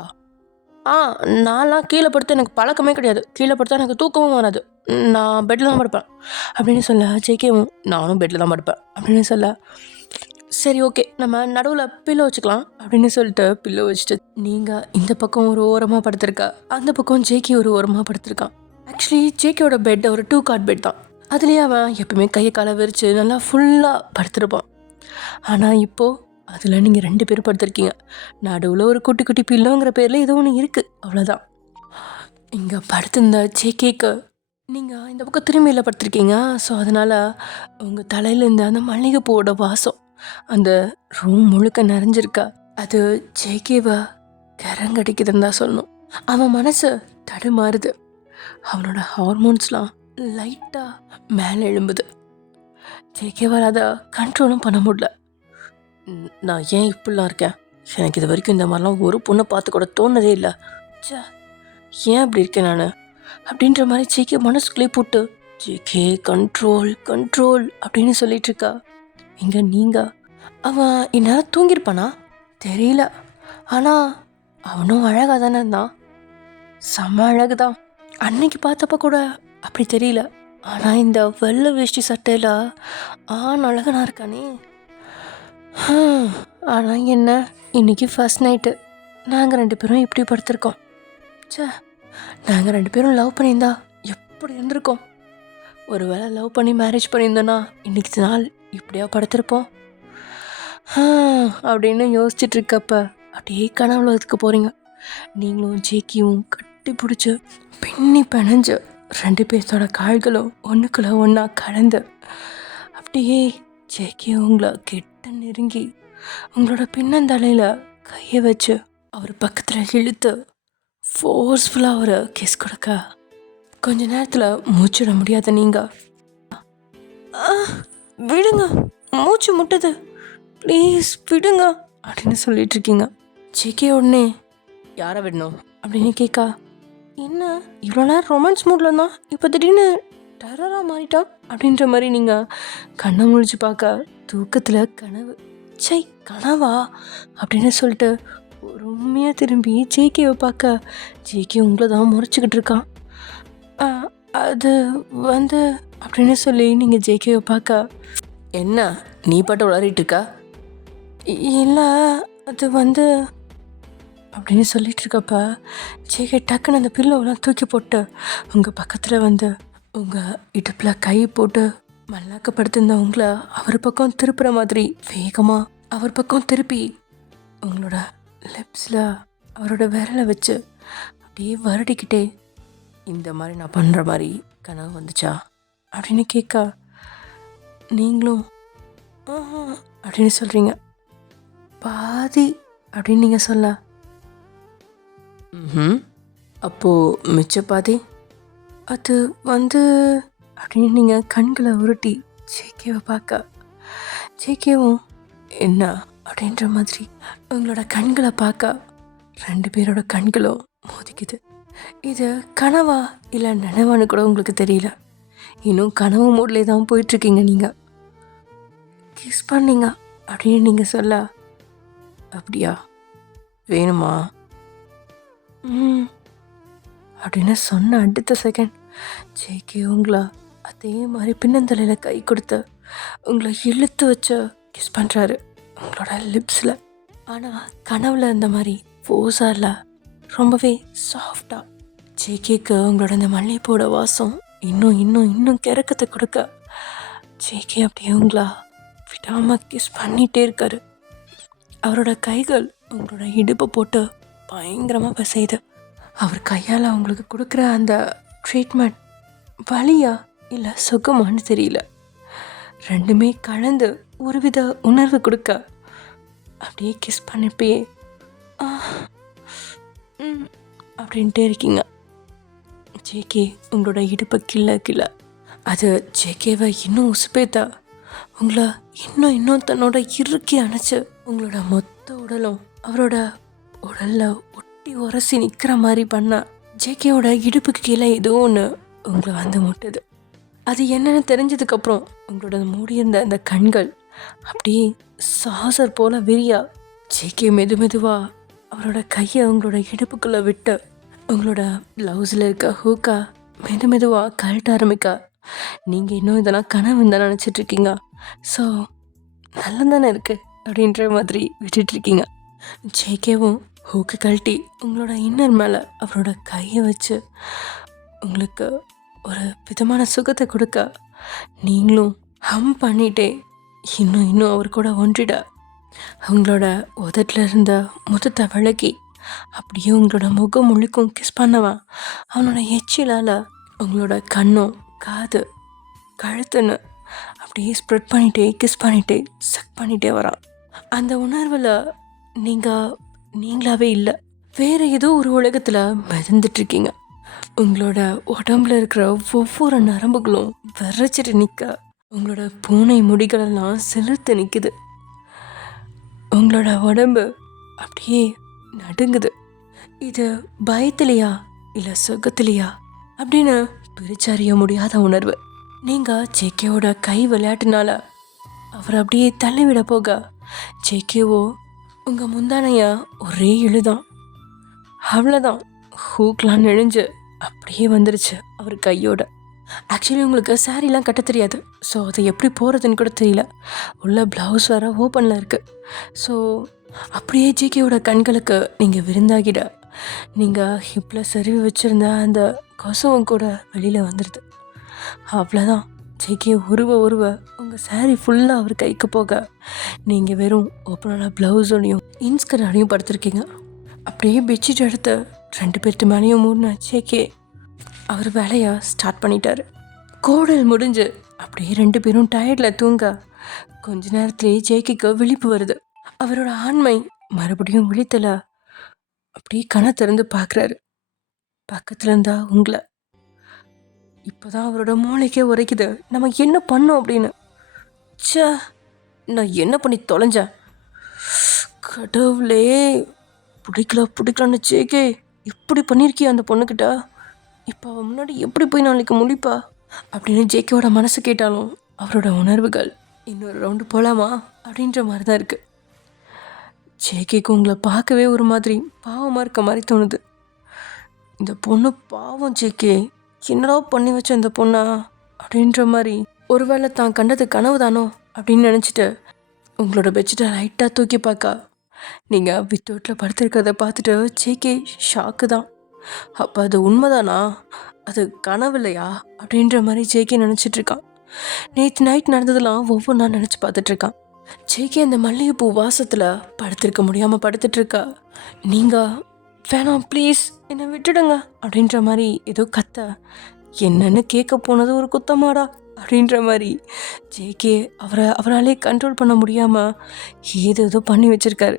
நான்லாம் கீழே படுத்து எனக்கு பழக்கமே கிடையாது. கீழே படுத்தா எனக்கு தூக்கமும் வராது. நான் பெட்டில் தான் படுப்பேன் அப்படின்னு சொல்ல, ஜேகேவும் நானும் பெட்டில் தான் படுப்பேன் அப்படின்னு சொல்ல, சரி ஓகே நம்ம நடுவில் பில்லோ வச்சுக்கலாம் அப்படின்னு சொல்லிட்டு பில்லோ வச்சுட்டு நீங்கள் இந்த பக்கம் ஒரு ஓரமாக படுத்திருக்கா, அந்த பக்கம் ஜேகே ஒரு ஓரமாக படுத்திருக்கான். ஆக்சுவலி ஜேகேயோட பெட் ஒரு 2 காட் பெட் தான். அதுலேயே அவன் எப்பவுமே கையை காலை விரித்து நல்லா ஃபுல்லாக படுத்திருப்பான். ஆனால் இப்போது அதில் நீங்கள் 2 பேரும் படுத்திருக்கீங்க. நடுவில் ஒரு குட்டி குட்டி பில்லோங்கிற பேரில் ஏதோ ஒன்று இருக்குது, அவ்வளோதான். இங்கே படுத்திருந்த ஜேகேக்கு நீங்கள் இந்த பக்கம் திரும்பியில் படுத்திருக்கீங்க. ஸோ அதனால் உங்கள் தலையிலேருந்து அந்த மல்லிகைப்பூவோட வாசம் அந்த ரூம் முழுக்க நிறைஞ்சிருக்கா. அது ஜேகேவை கரங்கடிக்குதுன்னு தான் சொல்லணும். அவன் மனசு தடுமாறுது. அவனோட ஹார்மோன்ஸ்லாம் லைட்டாக மேலே எழும்புது. ஜேகேவால் அதை கண்ட்ரோலும் பண்ண முடியல. நான் ஏன் இப்படிலாம் இருக்கேன்? எனக்கு இது வரைக்கும் இந்த மாதிரிலாம் ஒரு பொண்ணை பார்த்து கூட தோணுதே இல்லை. ஏன் அப்படி இருக்கேன் நான் அப்படின்ற மாதிரி ஜேகே மனசுக்குள்ளே போட்டு ஜேகே கண்ட்ரோல் கண்ட்ரோல் அப்படின்னு சொல்லிட்டு இருக்கா. இங்கே நீங்கள் அவன் என்னால் தூங்கியிருப்பானா தெரியல. ஆனால் அவனும் அழகாக தானே இருந்தான். செம்ம அழகு தான். அன்னைக்கு பார்த்தப்ப கூட அப்படி தெரியல. ஆனால் இந்த வெள்ளை வேஷ்டி சட்டையில் அழகனா இருக்கானே. ஆனால் என்ன, இன்னைக்கு ஃபர்ஸ்ட் நைட்டு நாங்கள் 2 பேரும் இப்படி படுத்திருக்கோம். நாங்கள் 2 பேரும் லவ் பண்ணியிருந்தா எப்படி இருந்திருக்கோம்? ஒரு வேளை லவ் பண்ணி மேரேஜ் பண்ணியிருந்தோன்னா இன்னைக்கு நாள் இப்படியா படுத்திருப்போம் அப்படின்னு யோசிச்சுட்டு இருக்கப்ப அப்படியே கனவுல இதுக்கு போகிறீங்க. நீங்களும் ஜேக்கியும் கட்டி பிடிச்சி பின்னி பிணைஞ்சு 2 பேர்த்தோட கால்களும் ஒன்றுக்குள்ள ஒன்றா கலந்து அப்படியே ஜேக்கி உங்களை கிட்ட நெருங்கி உங்களோட பின்னந்தலையில் கையை வச்சு அவர் பக்கத்தில் இழுத்து ஃபோர்ஸ்ஃபுல்லாக ஒரு கிஸ் கொடுக்க கொஞ்ச நேரத்தில் மூச்சிட முடியாத நீங்கள் விடுங்க, மூச்சு முட்டுது, ப்ளீஸ் விடுங்க அப்படின்னு சொல்லிட்டு இருக்கீங்க. ஜேகே உடனே யாரை விடணும்? அப்படின்னு கேட்கா, என்ன இவ்வளோ நேரம் ரொமான்ஸ் மூடில் இருந்தான், இப்போ திடீர்னு டெரராக மாறிட்டா அப்படின்ற மாதிரி நீங்கள் கண்ணை முழிச்சு பார்க்க தூக்கத்தில் கனவு. சை, கனவா அப்படின்னு சொல்லிட்டு பொறுமையாக திரும்பி ஜேகேவை பார்க்க ஜேகே உங்களை தான் முறைச்சிக்கிட்டு இருக்கான். அது வந்து அப்படின்னு சொல்லி நீங்கள் ஜேகேவை பார்க்க, என்ன நீ பாட்டு உளறிட்டு இருக்கா? இல்லை அது வந்து அப்படின்னு சொல்லிட்டு இருக்கப்ப ஜேகே டக்குன்னு அந்த பில்லோவெல்லாம் தூக்கி போட்டு உங்கள் பக்கத்தில் வந்து உங்கள் இடுப்பில் கை போட்டு மல்லாக்கப்படுத்திருந்த உங்களை அவர் பக்கம் திருப்புற மாதிரி வேகமாக அவர் பக்கம் திருப்பி உங்களோட லிப்ஸில் அவரோட விரலை வச்சு அப்படியே வருடிக்கிட்டே, இந்த மாதிரி நான் பண்ணுற மாதிரி கனவு வந்துச்சா அப்படின்னு கேட்க நீங்களும் ஆஹா அப்படின்னு சொல்கிறீங்க. பாதி அப்படின்னு நீங்கள் சொல்ல, ம் அப்போது மிச்ச பாதி அது வந்து அப்படின்னு நீங்கள் கண்களை உருட்டி ஜேகேவை பார்க்க ஜேகேவும் என்ன அப்படின்ற மாதிரி உங்களோட கண்களை பார்க்க 2 பேரோட கண்களும் மோதிக்குது. இது கனவா இல்லை நினைவான்னு கூட உங்களுக்கு தெரியல. இன்னும் கனவு மூட்லே தான் போயிட்டுருக்கீங்க. நீங்கள் கிஸ் பண்ணீங்க அப்படின்னு நீங்கள் சொல்ல, அப்படியா, வேணுமா அப்படின்னு சொன்ன அடுத்த செகண்ட் ஜேகே உங்களை அதே மாதிரி பின்னந்தலையில் கை கொடுத்து உங்களை இழுத்து வச்சு கிஸ் பண்ணுறாரு உங்களோட லிப்ஸில். ஆனால் கனவுல இந்த மாதிரி ஃபோர்ஸாக இல்லை, ரொம்பவே சாஃப்டாக. ஜேகேக்கு உங்களோட இந்த மல்லிகைப்பூட வாசம் இன்னும் இன்னும் இன்னும் கிறக்கத்தை கொடுக்க ஜேகே அப்படியே உங்களா விடாமல் கிஸ் பண்ணிகிட்டே இருக்காரு. அவரோட கைகள் உங்களோட இடுப்பை போட்டு பயங்கரமாக பிசையுது. அவர் கையால் அவங்களுக்கு கொடுக்குற அந்த ட்ரீட்மெண்ட் வலியா இல்லை சுகமானு தெரியல, ரெண்டுமே கலந்து ஒருவித உணர்வு கொடுக்க அப்படியே கிஸ் பண்ணிப்பே அப்படின்ட்டே இருக்கீங்க. ஜேகே உங்களோட இடுப்பை கிள்ள அது ஜேகேவை இன்னும் உசுப்பேத்தா உங்களை இன்னும் இன்னும் தன்னோட இறுக்கி அணைச்சு உங்களோட மொத்த உடலும் அவரோட உடலில் ஒட்டி உரசி நிற்கிற மாதிரி பண்ண ஜேகேவோட இடுப்புக்கு கீழே ஏதோ ஒன்று உங்களை வந்து முட்டுது. அது என்னென்னு தெரிஞ்சதுக்கப்புறம் உங்களோட மூடியிருந்த அந்த கண்கள் அப்படியே சாசர் போல விரியா ஜேகே மெதுவாக அவரோட கையை உங்களோட இடுப்புக்குள்ளே விட்டு உங்களோட ப்ளவுஸில் இருக்க ஹூக்கா மெதுவாக கழட்ட ஆரம்பிக்க நீங்கள் இன்னும் இதெல்லாம் கனவுன்னு தான் நினச்சிட்ருக்கீங்க. ஸோ நல்லா தானே இருக்குது அப்படின்ற மாதிரி விட்டுட்ருக்கீங்க. ஜேகேவும் ஹூக்கு கழட்டி உங்களோட இன்னர் மேலே அவரோட கையை வச்சு உங்களுக்கு ஒரு விதமான சுகத்தை கொடுக்க நீங்களும் ஹம் பண்ணிட்டே இன்னும் இன்னும் அவர் கூட ஒன்றிட உங்களோட உதட்டில் இருந்த முத்தத்தை விளக்கி அப்படியே உங்களோட முகம் முழுக்கும் கிஸ் பண்ணவன் அவனோட எச்சிலால் உங்களோட கண்ணும் காது கழுத்துன்னு அப்படியே ஸ்ப்ரெட் பண்ணிகிட்டே கிஸ் பண்ணிகிட்டே சக் பண்ணிகிட்டே வரான். அந்த உணர்வில் நீங்களாவே இல்லை, வேறு ஏதோ ஒரு உலகத்தில் மிதந்துட்டுருக்கீங்க. உங்களோட உடம்புல இருக்கிற ஒவ்வொரு நரம்புகளும் விரைச்சிட்டு நிற்க உங்களோட பூனை முடிகளெல்லாம் சிலிர்த்து நிற்குது. உங்களோட உடம்பு அப்படியே நடுங்குது. இது பயத்திலையா இல்லை சுகத்திலையா அப்படின்னு பிரிச்சறிய முடியாத உணர்வு. நீங்கள் ஜேகேவோட கை விளையாட்டுனால அவர் அப்படியே தள்ளிவிட போக ஜேகேவோ உங்கள் முந்தானைய ஒரே இழுதான். அவ்வளோதான், ஹூக்லாம் நெழிஞ்சு அப்படியே வந்துருச்சு அவர் கையோட. ஆக்சுவலி உங்களுக்கு சாரீலாம் கட்ட தெரியாது, ஸோ அதை எப்படி போகிறதுன்னு கூட தெரியல. உள்ள ப்ளவுஸ் வேறு ஓப்பனில் இருக்குது. ஸோ அப்படியே ஜேகேவோட கண்களுக்கு நீங்கள் விருந்தாகிட நீங்கள் ஹிப்பில் செருவி வச்சுருந்த அந்த கொசுவும் கூட வெளியில் வந்துடுது. அவ்வளோதான், ஜேகே உருவ உங்கள் சாரீ ஃபுல்லாக அவர் கைக்கு போக நீங்கள் வெறும் ஓப்பனான ப்ளவுஸோடையும் இன்ஸ்கர்டையும் படுத்துருக்கீங்க. அப்படியே பெட்ஷீட் எடுத்து 2 பேர்த்து மேலேயும் மூடின ஜேகே அவர் வேலையை ஸ்டார்ட் பண்ணிட்டார். கோடல் முடிஞ்சு அப்படியே 2 பேரும் டயர்டில் தூங்க கொஞ்ச நேரத்துலேயே ஜேகேக்கு விழிப்பு வருது. அவரோட ஆண்மை மறுபடியும் விழித்தல அப்படியே கண்ணை திறந்து பார்க்குறாரு. பக்கத்துல இருந்தா உங்களை. இப்போதான் அவரோட மூளைக்கே உரைக்குது நம்ம என்ன பண்ணோம் அப்படின்னு. ச்சே, நான் என்ன பண்ணி தொலைஞ்சேன்? கடவுளே, பிடிக்கலன்னு ஜேகே இப்படி பண்ணியிருக்கியா அந்த பொண்ணுக்கிட்ட? இப்போ அவன் முன்னாடி எப்படி போய் நாளைக்கு முழிப்பா அப்படின்னு ஜேகேவோட மனசு கேட்டாலும் அவரோட உணர்வுகள் இன்னொரு ரவுண்டு போகலாமா அப்படின்ற மாதிரி தான் இருக்குது. ஜேகேக்கு உங்களை பார்க்கவே ஒரு மாதிரி பாவமாக இருக்க மாதிரி தோணுது. இந்த பொண்ணு பாவம் ஜேகே, என்னடா பண்ணி வச்ச இந்த பொண்ணா அப்படின்ற மாதிரி. ஒருவேளை தான் கண்டது கனவு தானோ அப்படின்னு நினச்சிட்டு உங்களோட பெட்ஷீட்டை லைட்டாக தூக்கி பார்க்கா. நீங்கள் வித்தவுட்டில் படுத்திருக்கிறத பார்த்துட்டு ஜேகே ஷாக்கு தான். அப்போ அது உண்மைதானா, அது கனவு இல்லையா அப்படின்ற மாதிரி ஜேகே நினச்சிட்ருக்கான். நேற்று நைட் நடந்ததெல்லாம் ஒவ்வொன்றா நினச்சி பார்த்துட்ருக்கான். ஜேகே அந்த மல்லிகைப்பூ வாசத்தில் படுத்திருக்க முடியாமல் படுத்துட்ருக்கா. நீங்கள் வேணாம் ப்ளீஸ் என்னை விட்டுடுங்க அப்படின்ற மாதிரி ஏதோ கத்த. என்னன்னு கேட்க போனது ஒரு குத்தமாடா அப்படின்ற மாதிரி ஜேகே அவராலே கண்ட்ரோல் பண்ண முடியாமல் ஏதோ பண்ணி வச்சிருக்காரு.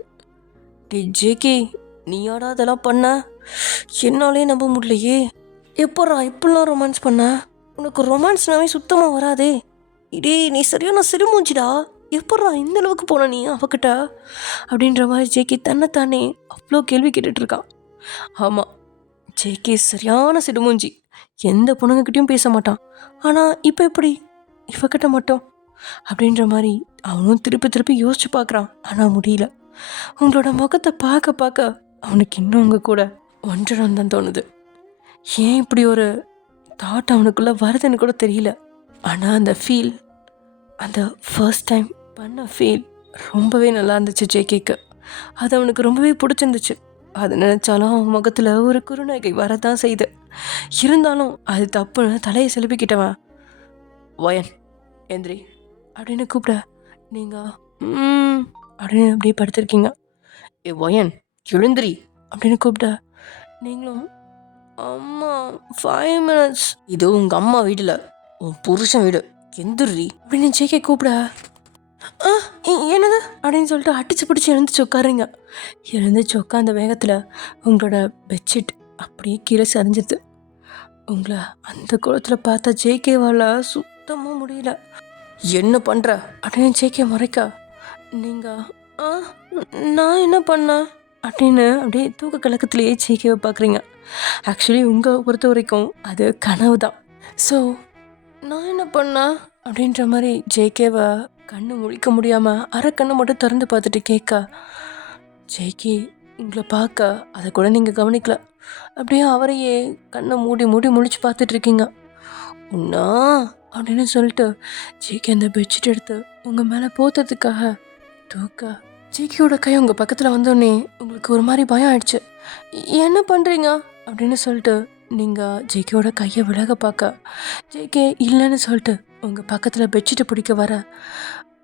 டே ஜேகே, நீயாடா அதெல்லாம் பண்ண? என்னாலே நம்ப முடியலையே. எப்போறா இப்படிலாம் ரொமான்ஸ் பண்ண? உனக்கு ரொமான்ஸ்னாவே சுத்தமாக வராதே. இடே நீ சரியான சிறுமூஞ்சிடா. எப்போறா இந்த அளவுக்கு போன நீ அவகிட்ட அப்படின்ற மாதிரி ஜேகே தன்னைத்தானே அவ்வளோ கேள்வி கேட்டுட்ருக்கான். ஆமாம், ஜேகே சரியான சிடுமூஞ்சி. எந்த பொண்ணுங்கக்கிட்டையும் பேச மாட்டான். ஆனால் இப்போ எப்படி இவகிட்ட மட்டும் அப்படின்ற மாதிரி அவனும் திருப்பி யோசிச்சு பார்க்குறான். ஆனால் முடியல. உங்களோட முகத்தை பார்க்க பார்க்க அவனுக்கு இன்னும் உங்கள் கூட ஒன்றரம் தான் தோணுது. ஏன் இப்படி ஒரு தாட் அவனுக்குள்ளே வருதுன்னு கூட தெரியல. ஆனால் அந்த ஃபீல், அந்த ஃபர்ஸ்ட் டைம் பண்ண ஃபீல் ரொம்பவே நல்லா இருந்துச்சு ஜேகேக்கு. அது அவனுக்கு ரொம்பவே பிடிச்சிருந்துச்சு. அது நினச்சாலும் அவன் முகத்தில் ஒரு குறுநகை வரதான் செய்யுது. இருந்தாலும் அது தப்புன்னு தலையை செலுப்பிக்கிட்டவன், வயன் எந்திரி அப்படின்னு கூப்பிட நீங்கள் அப்படின்னு அப்படியே படுத்திருக்கீங்க. ஏ வயன் எழுந்திரி அப்படின்னு கூப்பிட நீங்களும் அம்மா 5 minutes, இது உங்கள் அம்மா வீட்டில் உன் புருஷன் வீடு, எந்திரி அப்படின்னு ஜேகே கூப்பிட என்னது அப்படின்னு சொல்லிட்டு அடிச்சு பிடிச்சி எழுந்துச்சு உட்காருங்க. எழுந்துச்சு உட்காந்த வேகத்தில் உங்களோட பெட்ஷீட் அப்படியே கீழே சரிஞ்சிருது. உங்களை அந்த குளத்தில் பார்த்தா ஜேகேவால் சுத்தமாக முடியல. என்ன பண்ணுற அப்படின்னு ஜேகே முறைக்கா. நீங்கள் நான் என்ன பண்ணேன் அப்படின்னு அப்படியே தூக்க கலக்கத்திலேயே ஜேகேவை பார்க்குறீங்க. ஆக்சுவலி உங்களை பொறுத்த வரைக்கும் அது கனவு தான். ஸோ நான் என்ன பண்ணேன் அப்படின்ற மாதிரி ஜேகேவை கண்ணு முழிக்க முடியாமல் அரை கண்ணை மட்டும் திறந்து பார்த்துட்டு கேட்க, ஜேகே உங்களை பார்க்க அதை கூட நீங்கள் கவனிக்கல. அப்படியே அவரையே கண்ணை மூடி முழிச்சு பார்த்துட்ருக்கீங்க. உன்னா அப்படின்னு சொல்லிட்டு ஜேகே அந்த பெட்ஷீட் எடுத்து உங்கள் மேலே போத்துறதுக்காக தூக்க ஜேகேயோட கை உங்கள் பக்கத்தில் வந்தோடனே உங்களுக்கு ஒரு மாதிரி பயம் ஆயிடுச்சு. என்ன பண்ணுறீங்க அப்படின்னு சொல்லிட்டு நீங்கள் ஜேகேயோட கையை விலக பார்க்க ஜேகே இல்லைன்னு சொல்லிட்டு உங்கள் பக்கத்தில் பெட்ஷீட்டை பிடிக்க வர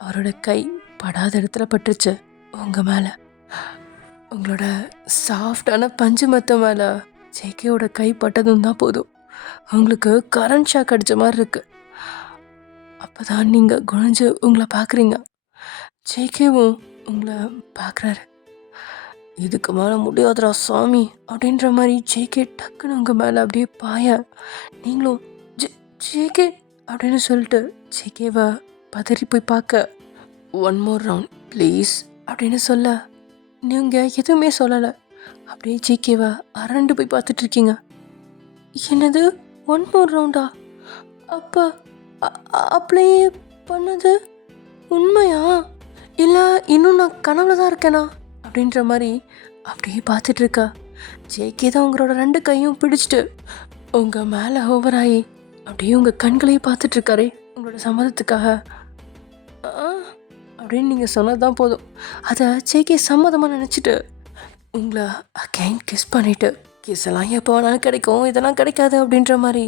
அவரோட கை படாத இடத்துல பட்டுருச்சு உங்கள் மேலே. உங்களோட சாஃப்டான பஞ்சு மத்த மேலே ஜேகேயோட கை பட்டதும் தான் போதும் உங்களுக்கு கரண்ட் ஷாக் அடித்த மாதிரி இருக்கு. அப்போ தான் நீங்கள் குனிஞ்சு உங்களை பார்க்குறீங்க. ஜேகேவும் உங்களை பார்க்குறாரு. இதுக்கு மேலே முடியாதுடா சாமி அப்படின்ற மாதிரி ஜேகே டக்குன்னு உங்கள் மேலே அப்படியே பாய நீங்களும் ஜேகே அப்படின்னு சொல்லிட்டு ஜேகேவை பதறி போய் பார்க்க, 1 more round ப்ளீஸ் அப்படின்னு சொல்ல நீங்கள் எதுவுமே சொல்லலை. அப்படியே ஜேகேவை அரண்டு போய் பார்த்துட்ருக்கீங்க. என்னது 1 more round-ஆ? அப்போ அப்படியே பண்ணது உண்மையா இல்லை இன்னும் நான் கனவுல தான் இருக்கேனா அப்படின்ற மாதிரி அப்படியே பார்த்துட்ருக்கா. ஜேகே தான் உங்களோட 2 கையும் பிடிச்சிட்டு உங்கள் மேலே ஓவராகி அப்படியே உங்கள் கண்களையும் பார்த்துட்ருக்காரே உங்களோட சம்மதத்துக்காக. அப்படின்னு நீங்கள் சொன்னது தான் போதும். அதை ஜேகே சம்மதமாக நினச்சிட்டு உங்களை அகைன் கிஸ் பண்ணிவிட்டு, கிஸ் எல்லாம் எப்போ வேணாலும் கிடைக்கும், இதெல்லாம் கிடைக்காது அப்படின்ற மாதிரி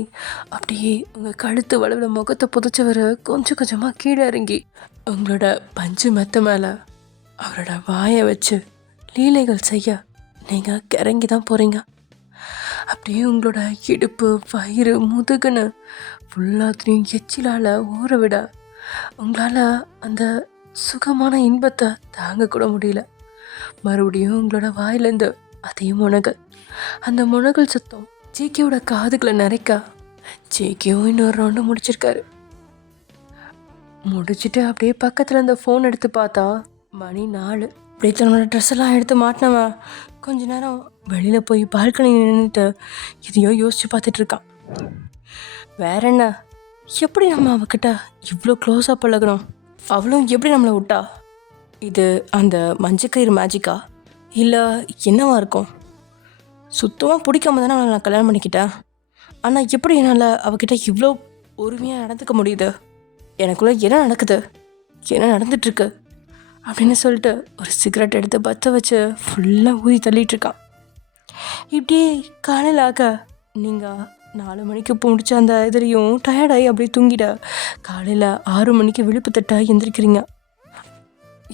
அப்படியே உங்கள் கழுத்து வளவில் முகத்தை புதைச்சவர் கொஞ்சம் கொஞ்சமாக கீழே இறங்கி உங்களோட பஞ்சு மெத்த மேலே அவரோட வாயை வச்சு லீலைகள் செய்ய நீங்கள் கிறங்கி தான் போகிறீங்க. அப்படியே உங்களோட இடுப்பு வயிறு முதுகுன்னு ஃபுல்லாத்தையும் எச்சிலால் ஊற விட உங்களால் அந்த சுகமான இன்பத்தை தாங்கக்கூட முடியல. மறுபடியும் உங்களோட வாயிலேருந்து அதே முனகல், அந்த முனகல் சத்தம் ஜேகேவோட காதுகளை நிறைக்க ஜேகேவும் இன்னொரு ரவுண்டு முடிச்சிருக்காரு. முடிச்சுட்டு அப்படியே பக்கத்தில் இந்த ஃபோன் எடுத்து பார்த்தா மணி 4. அப்படியே தன்னோட ட்ரெஸ் எல்லாம் எடுத்து மாட்டினவன் கொஞ்ச நேரம் வெளியில் போய் பால்கனி நின்றுட்டு எதையோ யோசிச்சு பார்த்துட்டு இருக்கான். வேற என்ன, எப்படி நம்ம அவகிட்ட இவ்வளோ க்ளோஸாக பழகணும், அவளும் எப்படி நம்மளை விட்டா? இது அந்த மஞ்சக்கயிறு மேஜிக்கா இல்லை என்னவா இருக்கும்? சுத்தமாக பிடிக்காம தானே அவளை நான் கல்யாணம் பண்ணிக்கிட்டேன். ஆனால் எப்படி என்னால் அவகிட்ட இவ்வளோ உரிமையாக நடந்துக்க முடியுது? எனக்குள்ளே என்ன நடக்குது, என்ன நடந்துட்டுருக்கு அப்படின்னு சொல்லிட்டு ஒரு சிகரெட் எடுத்து பற்ற வச்சு ஃபுல்லாக ஊதி தள்ளிகிட்ருக்கான். இப்படியே காலையில் ஆக நீங்கள் 4 மணிக்கு முடிச்ச அந்த இதுலேயும் டயர்டாகி அப்படியே தூங்கிட காலையில் 6 மணிக்கு விழிப்பு தட்ட எந்திரிக்கிறீங்க.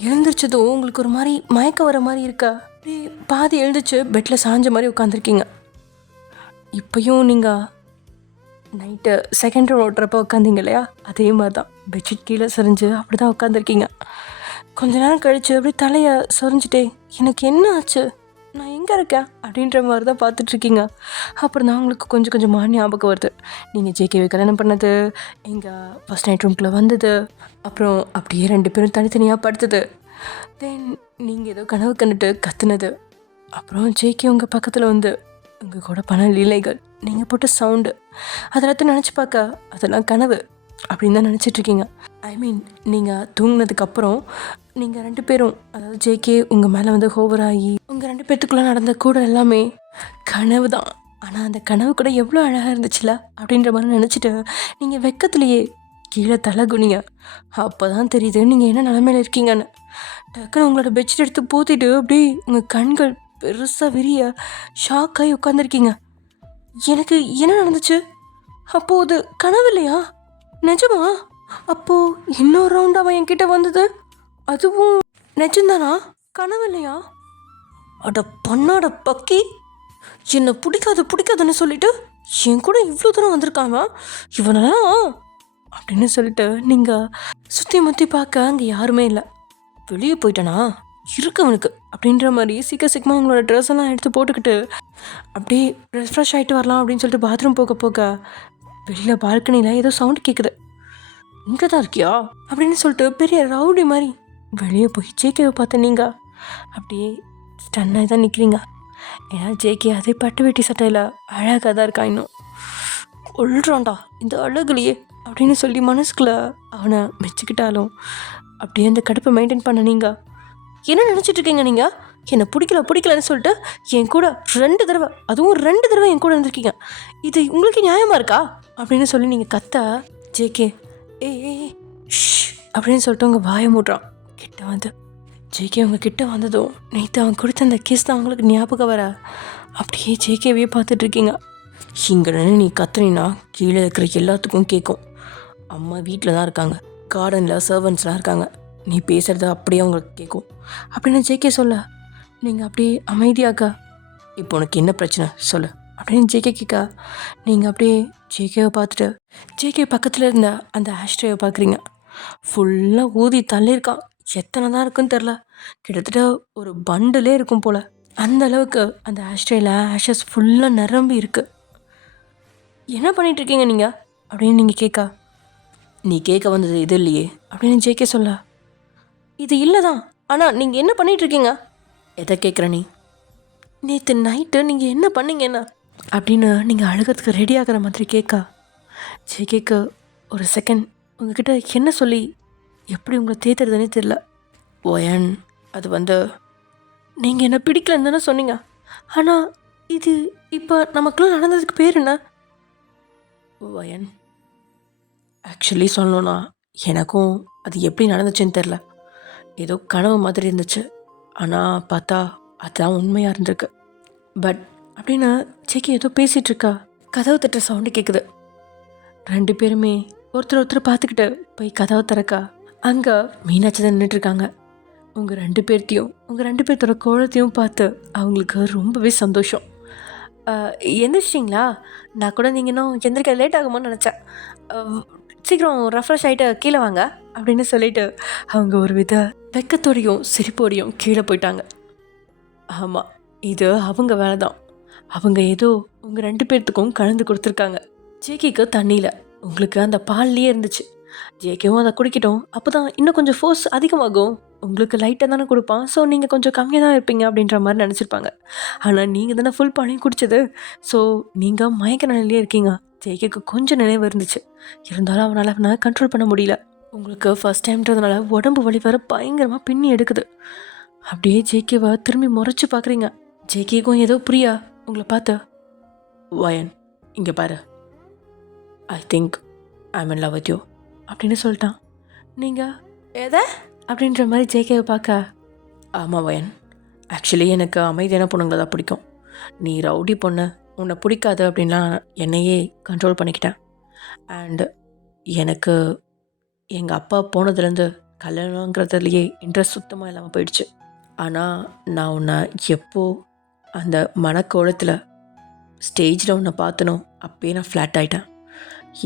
எழுந்திரிச்சதும் உங்களுக்கு ஒரு மாதிரி மயக்கம் வர மாதிரி இருக்கா. அப்படியே பாதி எழுந்திரிச்சு பெட்டில் சாஞ்ச மாதிரி உட்காந்துருக்கீங்க. இப்போயும் நீங்கள் நைட்டு செகண்ட் ரவுண்ட் ஓட்டுறப்ப உட்காந்திங்க இல்லையா, அதே மாதிரி தான் பெட்ஷீட் கீழே சரிஞ்சு அப்படி தான் உட்காந்துருக்கீங்க. கொஞ்ச நேரம் கழித்து அப்படியே தலையை சொரிஞ்சிட்டே எனக்கு என்ன ஆச்சு, நான் எங்கே இருக்கேன் அப்படின்ற மாதிரி தான் பார்த்துட்ருக்கீங்க. அப்புறம் தான் உங்களுக்கு கொஞ்சம் கொஞ்சமாக ஞாபகம் வருது. நீங்கள் ஜேகேவை கல்யாணம் பண்ணது, எங்கள் ஃபஸ்ட் நைட் ரூம்குள்ளே வந்தது, அப்புறம் அப்படியே 2 பேரும் தனித்தனியாக படுத்தது, தென் நீங்கள் ஏதோ கனவு கண்டுட்டு கத்துனது, அப்புறம் ஜேகே உங்கள் பக்கத்தில் வந்து உங்கள் கூட பண லீலைகள், நீங்கள் போட்ட சவுண்டு, அதெல்லாத்தையும் நினச்சி பார்க்க அதெல்லாம் கனவு அப்படின்னு தான் நினச்சிட்ருக்கீங்க. ஐ மீன் நீங்கள் தூங்கினதுக்கப்புறம் நீங்கள் 2 பேரும், அதாவது ஜேகே உங்கள் மேலே வந்து ஹோவர் ஆகி உங்கள் 2 பேர்த்துக்குள்ளே நடந்த கூட எல்லாமே கனவு தான். ஆனால் அந்த கனவு கூட எவ்வளோ அழகாக இருந்துச்சுல அப்படின்ற மாதிரி நினச்சிட்டு நீங்கள் வெக்கத்துலேயே கீழே தலை குனிங்க. அப்போ தான் தெரியுது நீங்கள் என்ன நிலமையில இருக்கீங்கன்னு. டக்குன்னு உங்களோட பெட்ஷீட் எடுத்து பூத்திட்டு அப்படியே உங்கள் கண்கள் பெருசாக விரிய ஷாக்காகி உட்காந்துருக்கீங்க. எனக்கு என்ன நடந்துச்சு? அப்போது அது கனவு இல்லையா, நிஜமா? அப்போது இன்னொரு ரவுண்ட் அவன் என்கிட்ட வந்தது அதுவும் நிஜம்தானா, கனவு இல்லையா? அட பொண்ணாட பக்கி, என்னை பிடிக்காதுன்னு சொல்லிட்டு என் கூட இவ்வளோ தூரம் வந்திருக்காங்க இவனெல்லாம் அப்படின்னு சொல்லிட்டு நீங்கள் சுற்றி முற்றி பார்க்க அங்கே யாருமே இல்லை. வெளியே போயிட்டனா இருக்கவனுக்கு அப்படின்ற மாதிரி சீக்கிரமாக உங்களோட ட்ரெஸ் எல்லாம் எடுத்து போட்டுக்கிட்டு அப்படியே ரெஃப்ரெஷ் ஆகிட்டு வரலாம் அப்படின்னு சொல்லிட்டு பாத்ரூம் போக வெளியில் பால்கனியில் ஏதோ சவுண்டு கேட்குது. இங்கே தான் இருக்கியா அப்படின்னு சொல்லிட்டு பெரிய ரவுடி மாதிரி வெளியே போய் ஜேகேவை பார்த்து நீங்கள் அப்படியே ஸ்டன்னாக தான் நிற்கிறீங்க. ஏன்னா ஜேகே அதே பட்டு வேட்டி சட்டையில் அழகாக தான் இருக்கா. இன்னும் கொள்றான்டா இந்த அழகுலையே அப்படின்னு சொல்லி மனசுக்குள்ளே அவனை மெச்சுக்கிட்டாலும் அப்படியே அந்த கடுப்பை மெயின்டைன் பண்ண நீங்கள் என்ன நினச்சிட்ருக்கீங்க? நீங்கள் என்னை பிடிக்கலன்னு சொல்லிட்டு என் கூட 2 தடவை, அதுவும் 2 தடவை என் கூட இருந்திருக்கீங்க. இது உங்களுக்கு நியாயமாக இருக்கா அப்படின்னு சொல்லி நீங்கள் கத்த ஜேகே ஏய் அப்படின்னு சொல்லிட்டு உங்கள் வாயை மூடுறான். கிட்ட வந்து ஜேகே அவங்க கிட்ட வந்ததும் நேற்று அவன் கொடுத்த அந்த கிஸ் தான் அவங்களுக்கு ஞாபகம் வர அப்படியே ஜேகேவே பார்த்துட்ருக்கீங்க. இங்கே நீ கத்துனா கீழே இருக்கிற எல்லாத்துக்கும் கேட்கும். அம்மா வீட்டில் தான் இருக்காங்க, கார்டனில் சர்வன்ட்ஸ்லாம் இருக்காங்க, நீ பேசுகிறத அப்படியே அவங்களுக்கு கேட்கும் அப்படின்னு ஜேகே சொல்ல நீங்கள் அப்படியே அமைதியாக்கா. இப்போ உனக்கு என்ன பிரச்சனை சொல்லு அப்படின்னு ஜேகே கேட்க நீங்கள் அப்படியே ஜேகேவை பார்த்துட்டு ஜேகே பக்கத்தில் இருந்த அந்த ஆஷ்ட்ரேவை பார்க்குறீங்க. ஃபுல்லாக ஊதி தள்ளியிருக்கான். எத்தனை தான் இருக்குன்னு தெரில, கிட்டத்தட்ட ஒரு பண்டிலே இருக்கும் போல். அந்த அளவுக்கு அந்த ஆஷ்ட்ரேயில் ஆஷஸ் ஃபுல்லாக நிரம்பி இருக்குது. என்ன பண்ணிகிட்ருக்கீங்க நீங்கள் அப்படின்னு நீங்கள் கேட்க நீ கேட்க வந்தது இது இல்லையே அப்படின்னு ஜேகே சொல்ல இது இல்லை தான், ஆனால் நீங்கள் என்ன பண்ணிகிட்ருக்கீங்க? எதை கேட்குற நீ? நேற்று நைட்டு நீங்கள் என்ன பண்ணீங்க என்ன அப்படின்னு நீங்கள் அழுகிறதுக்கு ரெடி ஆகிற மாதிரி கேட்க ஜேகேக்கு ஒரு செகண்ட் உங்ககிட்ட என்ன சொல்லி எப்படி உங்களை தேத்துறதுன்னே தெரில. ஓயன், அது வந்து நீங்கள் என்ன பிடிக்கலன்னு தானே சொன்னீங்க, ஆனால் இது இப்போ நமக்குள்ள நடந்ததுக்கு பேர் என்ன? ஓயன், ஆக்சுவலி சொல்லணும்னா எனக்கும் அது எப்படி நடந்துச்சுன்னு தெரில. ஏதோ கனவு மாதிரி இருந்துச்சு, ஆனால் பார்த்தா அதுதான் உண்மையாக இருந்திருக்கு. பட் அப்படின்னு ஜேகே ஏதோ பேசிகிட்ருக்கா. கதவு தட்டுற சவுண்டு கேட்குது. 2 பேருமே ஒருத்தர் பார்த்துக்கிட்டு போய் கதவை திறக்கா. அங்கே மீனாட்சி தான் நின்றுட்டுருக்காங்க. உங்கள் 2 பேர்த்தையும் உங்கள் 2 பேர்த்தோட கோலத்தையும் பார்த்து அவங்களுக்கு ரொம்பவே சந்தோஷம். எந்திரிச்சிட்டிங்களா? நான் கூட நீங்கள் இன்னும் எந்திரிக்க லேட் ஆகுமோன்னு நினச்சேன். சீக்கிரம் ரெஃப்ரெஷ் ஆகிட்டு கீழே வாங்க அப்படின்னு சொல்லிட்டு அவங்க ஒரு வித வெக்கத்தோடையும் சிரிப்போடையும் கீழே போயிட்டாங்க. ஆமாம், இது அவங்க வேலை தான். அவங்க ஏதோ உங்கள் 2 பேர்த்துக்கும் கலந்து கொடுத்துருக்காங்க. ஜேகேக்கு தண்ணியில் உங்களுக்கு அந்த பால்லையே இருந்துச்சு. ஜேகேவும் அதை குடிக்கட்டும், அப்போ தான் இன்னும் கொஞ்சம் ஃபோர்ஸ் அதிகமாகும். உங்களுக்கு லைட்டாக தானே கொடுப்பான், ஸோ நீங்கள் கொஞ்சம் கம்மியாக தான் இருப்பீங்க அப்படின்ற மாதிரி நினச்சிருப்பாங்க. ஆனால் நீங்கள் தானே ஃபுல் பாலையும் குடிச்சது, ஸோ நீங்கள் மயக்க நிலையிலே இருக்கீங்க. ஜேகேக்கு கொஞ்சம் நினைவு இருந்துச்சு, இருந்தாலும் அவனை கண்ட்ரோல் பண்ண முடியல. உங்களுக்கு ஃபர்ஸ்ட் டைம்ன்றதுனால உடம்பு வலி வர பயங்கரமாக பின்னி எடுக்குது. அப்படியே ஜேகேவை திரும்பி முறைச்சி பார்க்குறீங்க. ஜேகேக்கும் ஏதோ புரியா உங்களை பார்த்து, வயன் இங்கே பாரு, I think I in love with you அப்படின்னு சொல்லிட்டான். நீங்கள் எதை அப்படின்ற மாதிரி ஜேகேவை பார்க்க, ஆமாம் வயன், ஆக்சுவலி எனக்கு அமைதியான பொண்ணுங்களை தான் பிடிக்கும். நீ ரவுடி பொண்ணு, உன்னை பிடிக்காது அப்படின்லாம் என்னையே கண்ட்ரோல் பண்ணிக்கிட்டேன். அண்டு எனக்கு எங்கள் அப்பா போனதுலேருந்து கல்யாணங்கிறதுலையே இன்ட்ரெஸ்ட் சுத்தமாக இல்லாமல் போயிடுச்சு. ஆனால் நான் உன்னை எப்போ அந்த மனக்கோலத்தில் ஸ்டேஜில் உன்னை பார்த்தனோ அப்பயே நான் ஃப்ளாட் ஆகிட்டேன்.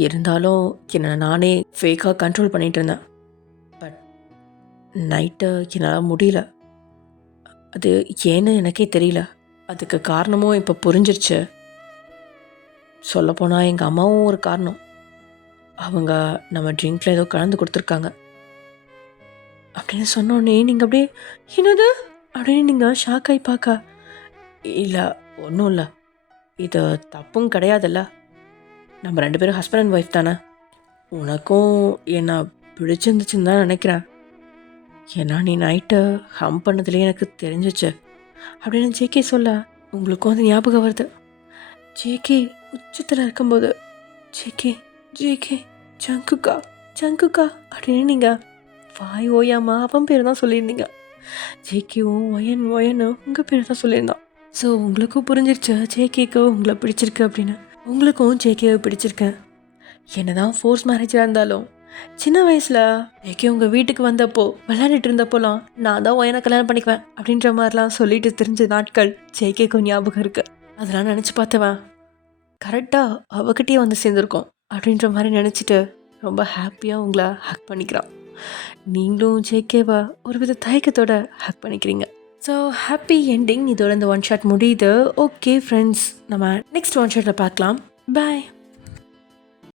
இருந்தாலும் என்னை நானே ஃபேக்காக கண்ட்ரோல் பண்ணிகிட்டு இருந்தேன். பட் நைட்டு என்னால் முடியல. அது ஏன்னு எனக்கே தெரியல. அதுக்கு காரணமும் இப்போ புரிஞ்சிருச்சு. சொல்லப்போனால் எங்கள் அம்மாவும் ஒரு காரணம். அவங்க நம்ம ட்ரிங்க்கில் ஏதோ கலந்து கொடுத்துருக்காங்க அப்படின்னு சொன்னோடனே நீங்கள் அப்படியே என்னது அப்படின்னு நீங்கள் ஷாக் ஆகி பார்க்க, இல்லை ஒன்றும் இல்லை, இது தப்பும் கிடையாதுல்ல, நம்ம 2 பேரும் ஹஸ்பண்ட் அண்ட் ஒய்ஃப் தானே, உனக்கும் என்னை பிடிச்சிருந்துச்சுன்னு தான் நினைக்கிறேன், ஏன்னா நீ நைட்டு ஹம் பண்ணதுலேயே எனக்கு தெரிஞ்சிச்சு அப்படின்னு ஜேகே சொல்ல, உங்களுக்கும் அது ஞாபகம் வருது. ஜேகே உச்சத்தில் இருக்கும்போது ஜேகே ஜேகே ஜங்குக்கா ஜங்குக்கா அப்படின்னு நீங்கள் வாய் ஓயாமா அவன் பேர் தான் சொல்லியிருந்தீங்க. ஜேகேவும் ஒயன் ஒயனு உங்கள் பேர் தான் சொல்லியிருந்தான். ஸோ உங்களுக்கும் புரிஞ்சிருச்சு ஜேகேக்கு உங்களை பிடிச்சிருக்கு அப்படின்னு. உங்களுக்கும் ஜேகேவை பிடிச்சிருக்கேன். என்ன தான் ஃபோர்ஸ் மேரேஜாக இருந்தாலும் சின்ன வயசில் ஜேகே உங்கள் வீட்டுக்கு வந்தப்போ விளையாடிட்டு இருந்தப்போலாம் நான் தான் ஒயனை கல்யாணம் பண்ணிக்குவேன் அப்படின்ற மாதிரிலாம் சொல்லிட்டு தெரிஞ்ச நாட்கள் ஜேகேக்கும் ஞாபகம் இருக்குது. அதெல்லாம் நினச்சி பார்த்தவன் கரெக்டாக அவகிட்டே வந்து சேர்ந்துருக்கோம் அப்படின்ற மாதிரி நினச்சிட்டு ரொம்ப ஹாப்பியாக உங்களை ஹக் பண்ணிக்கிறான். நீங்களும் ஜேகேவை ஒரு வித தயக்கத்தோட ஹக் பண்ணிக்கிறீங்க. So happy ending. இதோட இந்த ஒன் ஷாட் முடியுது. ஓகே ஃப்ரெண்ட்ஸ், நம்ம நெக்ஸ்ட் ஒன் ஷாட்டில் பார்க்கலாம். பாய்.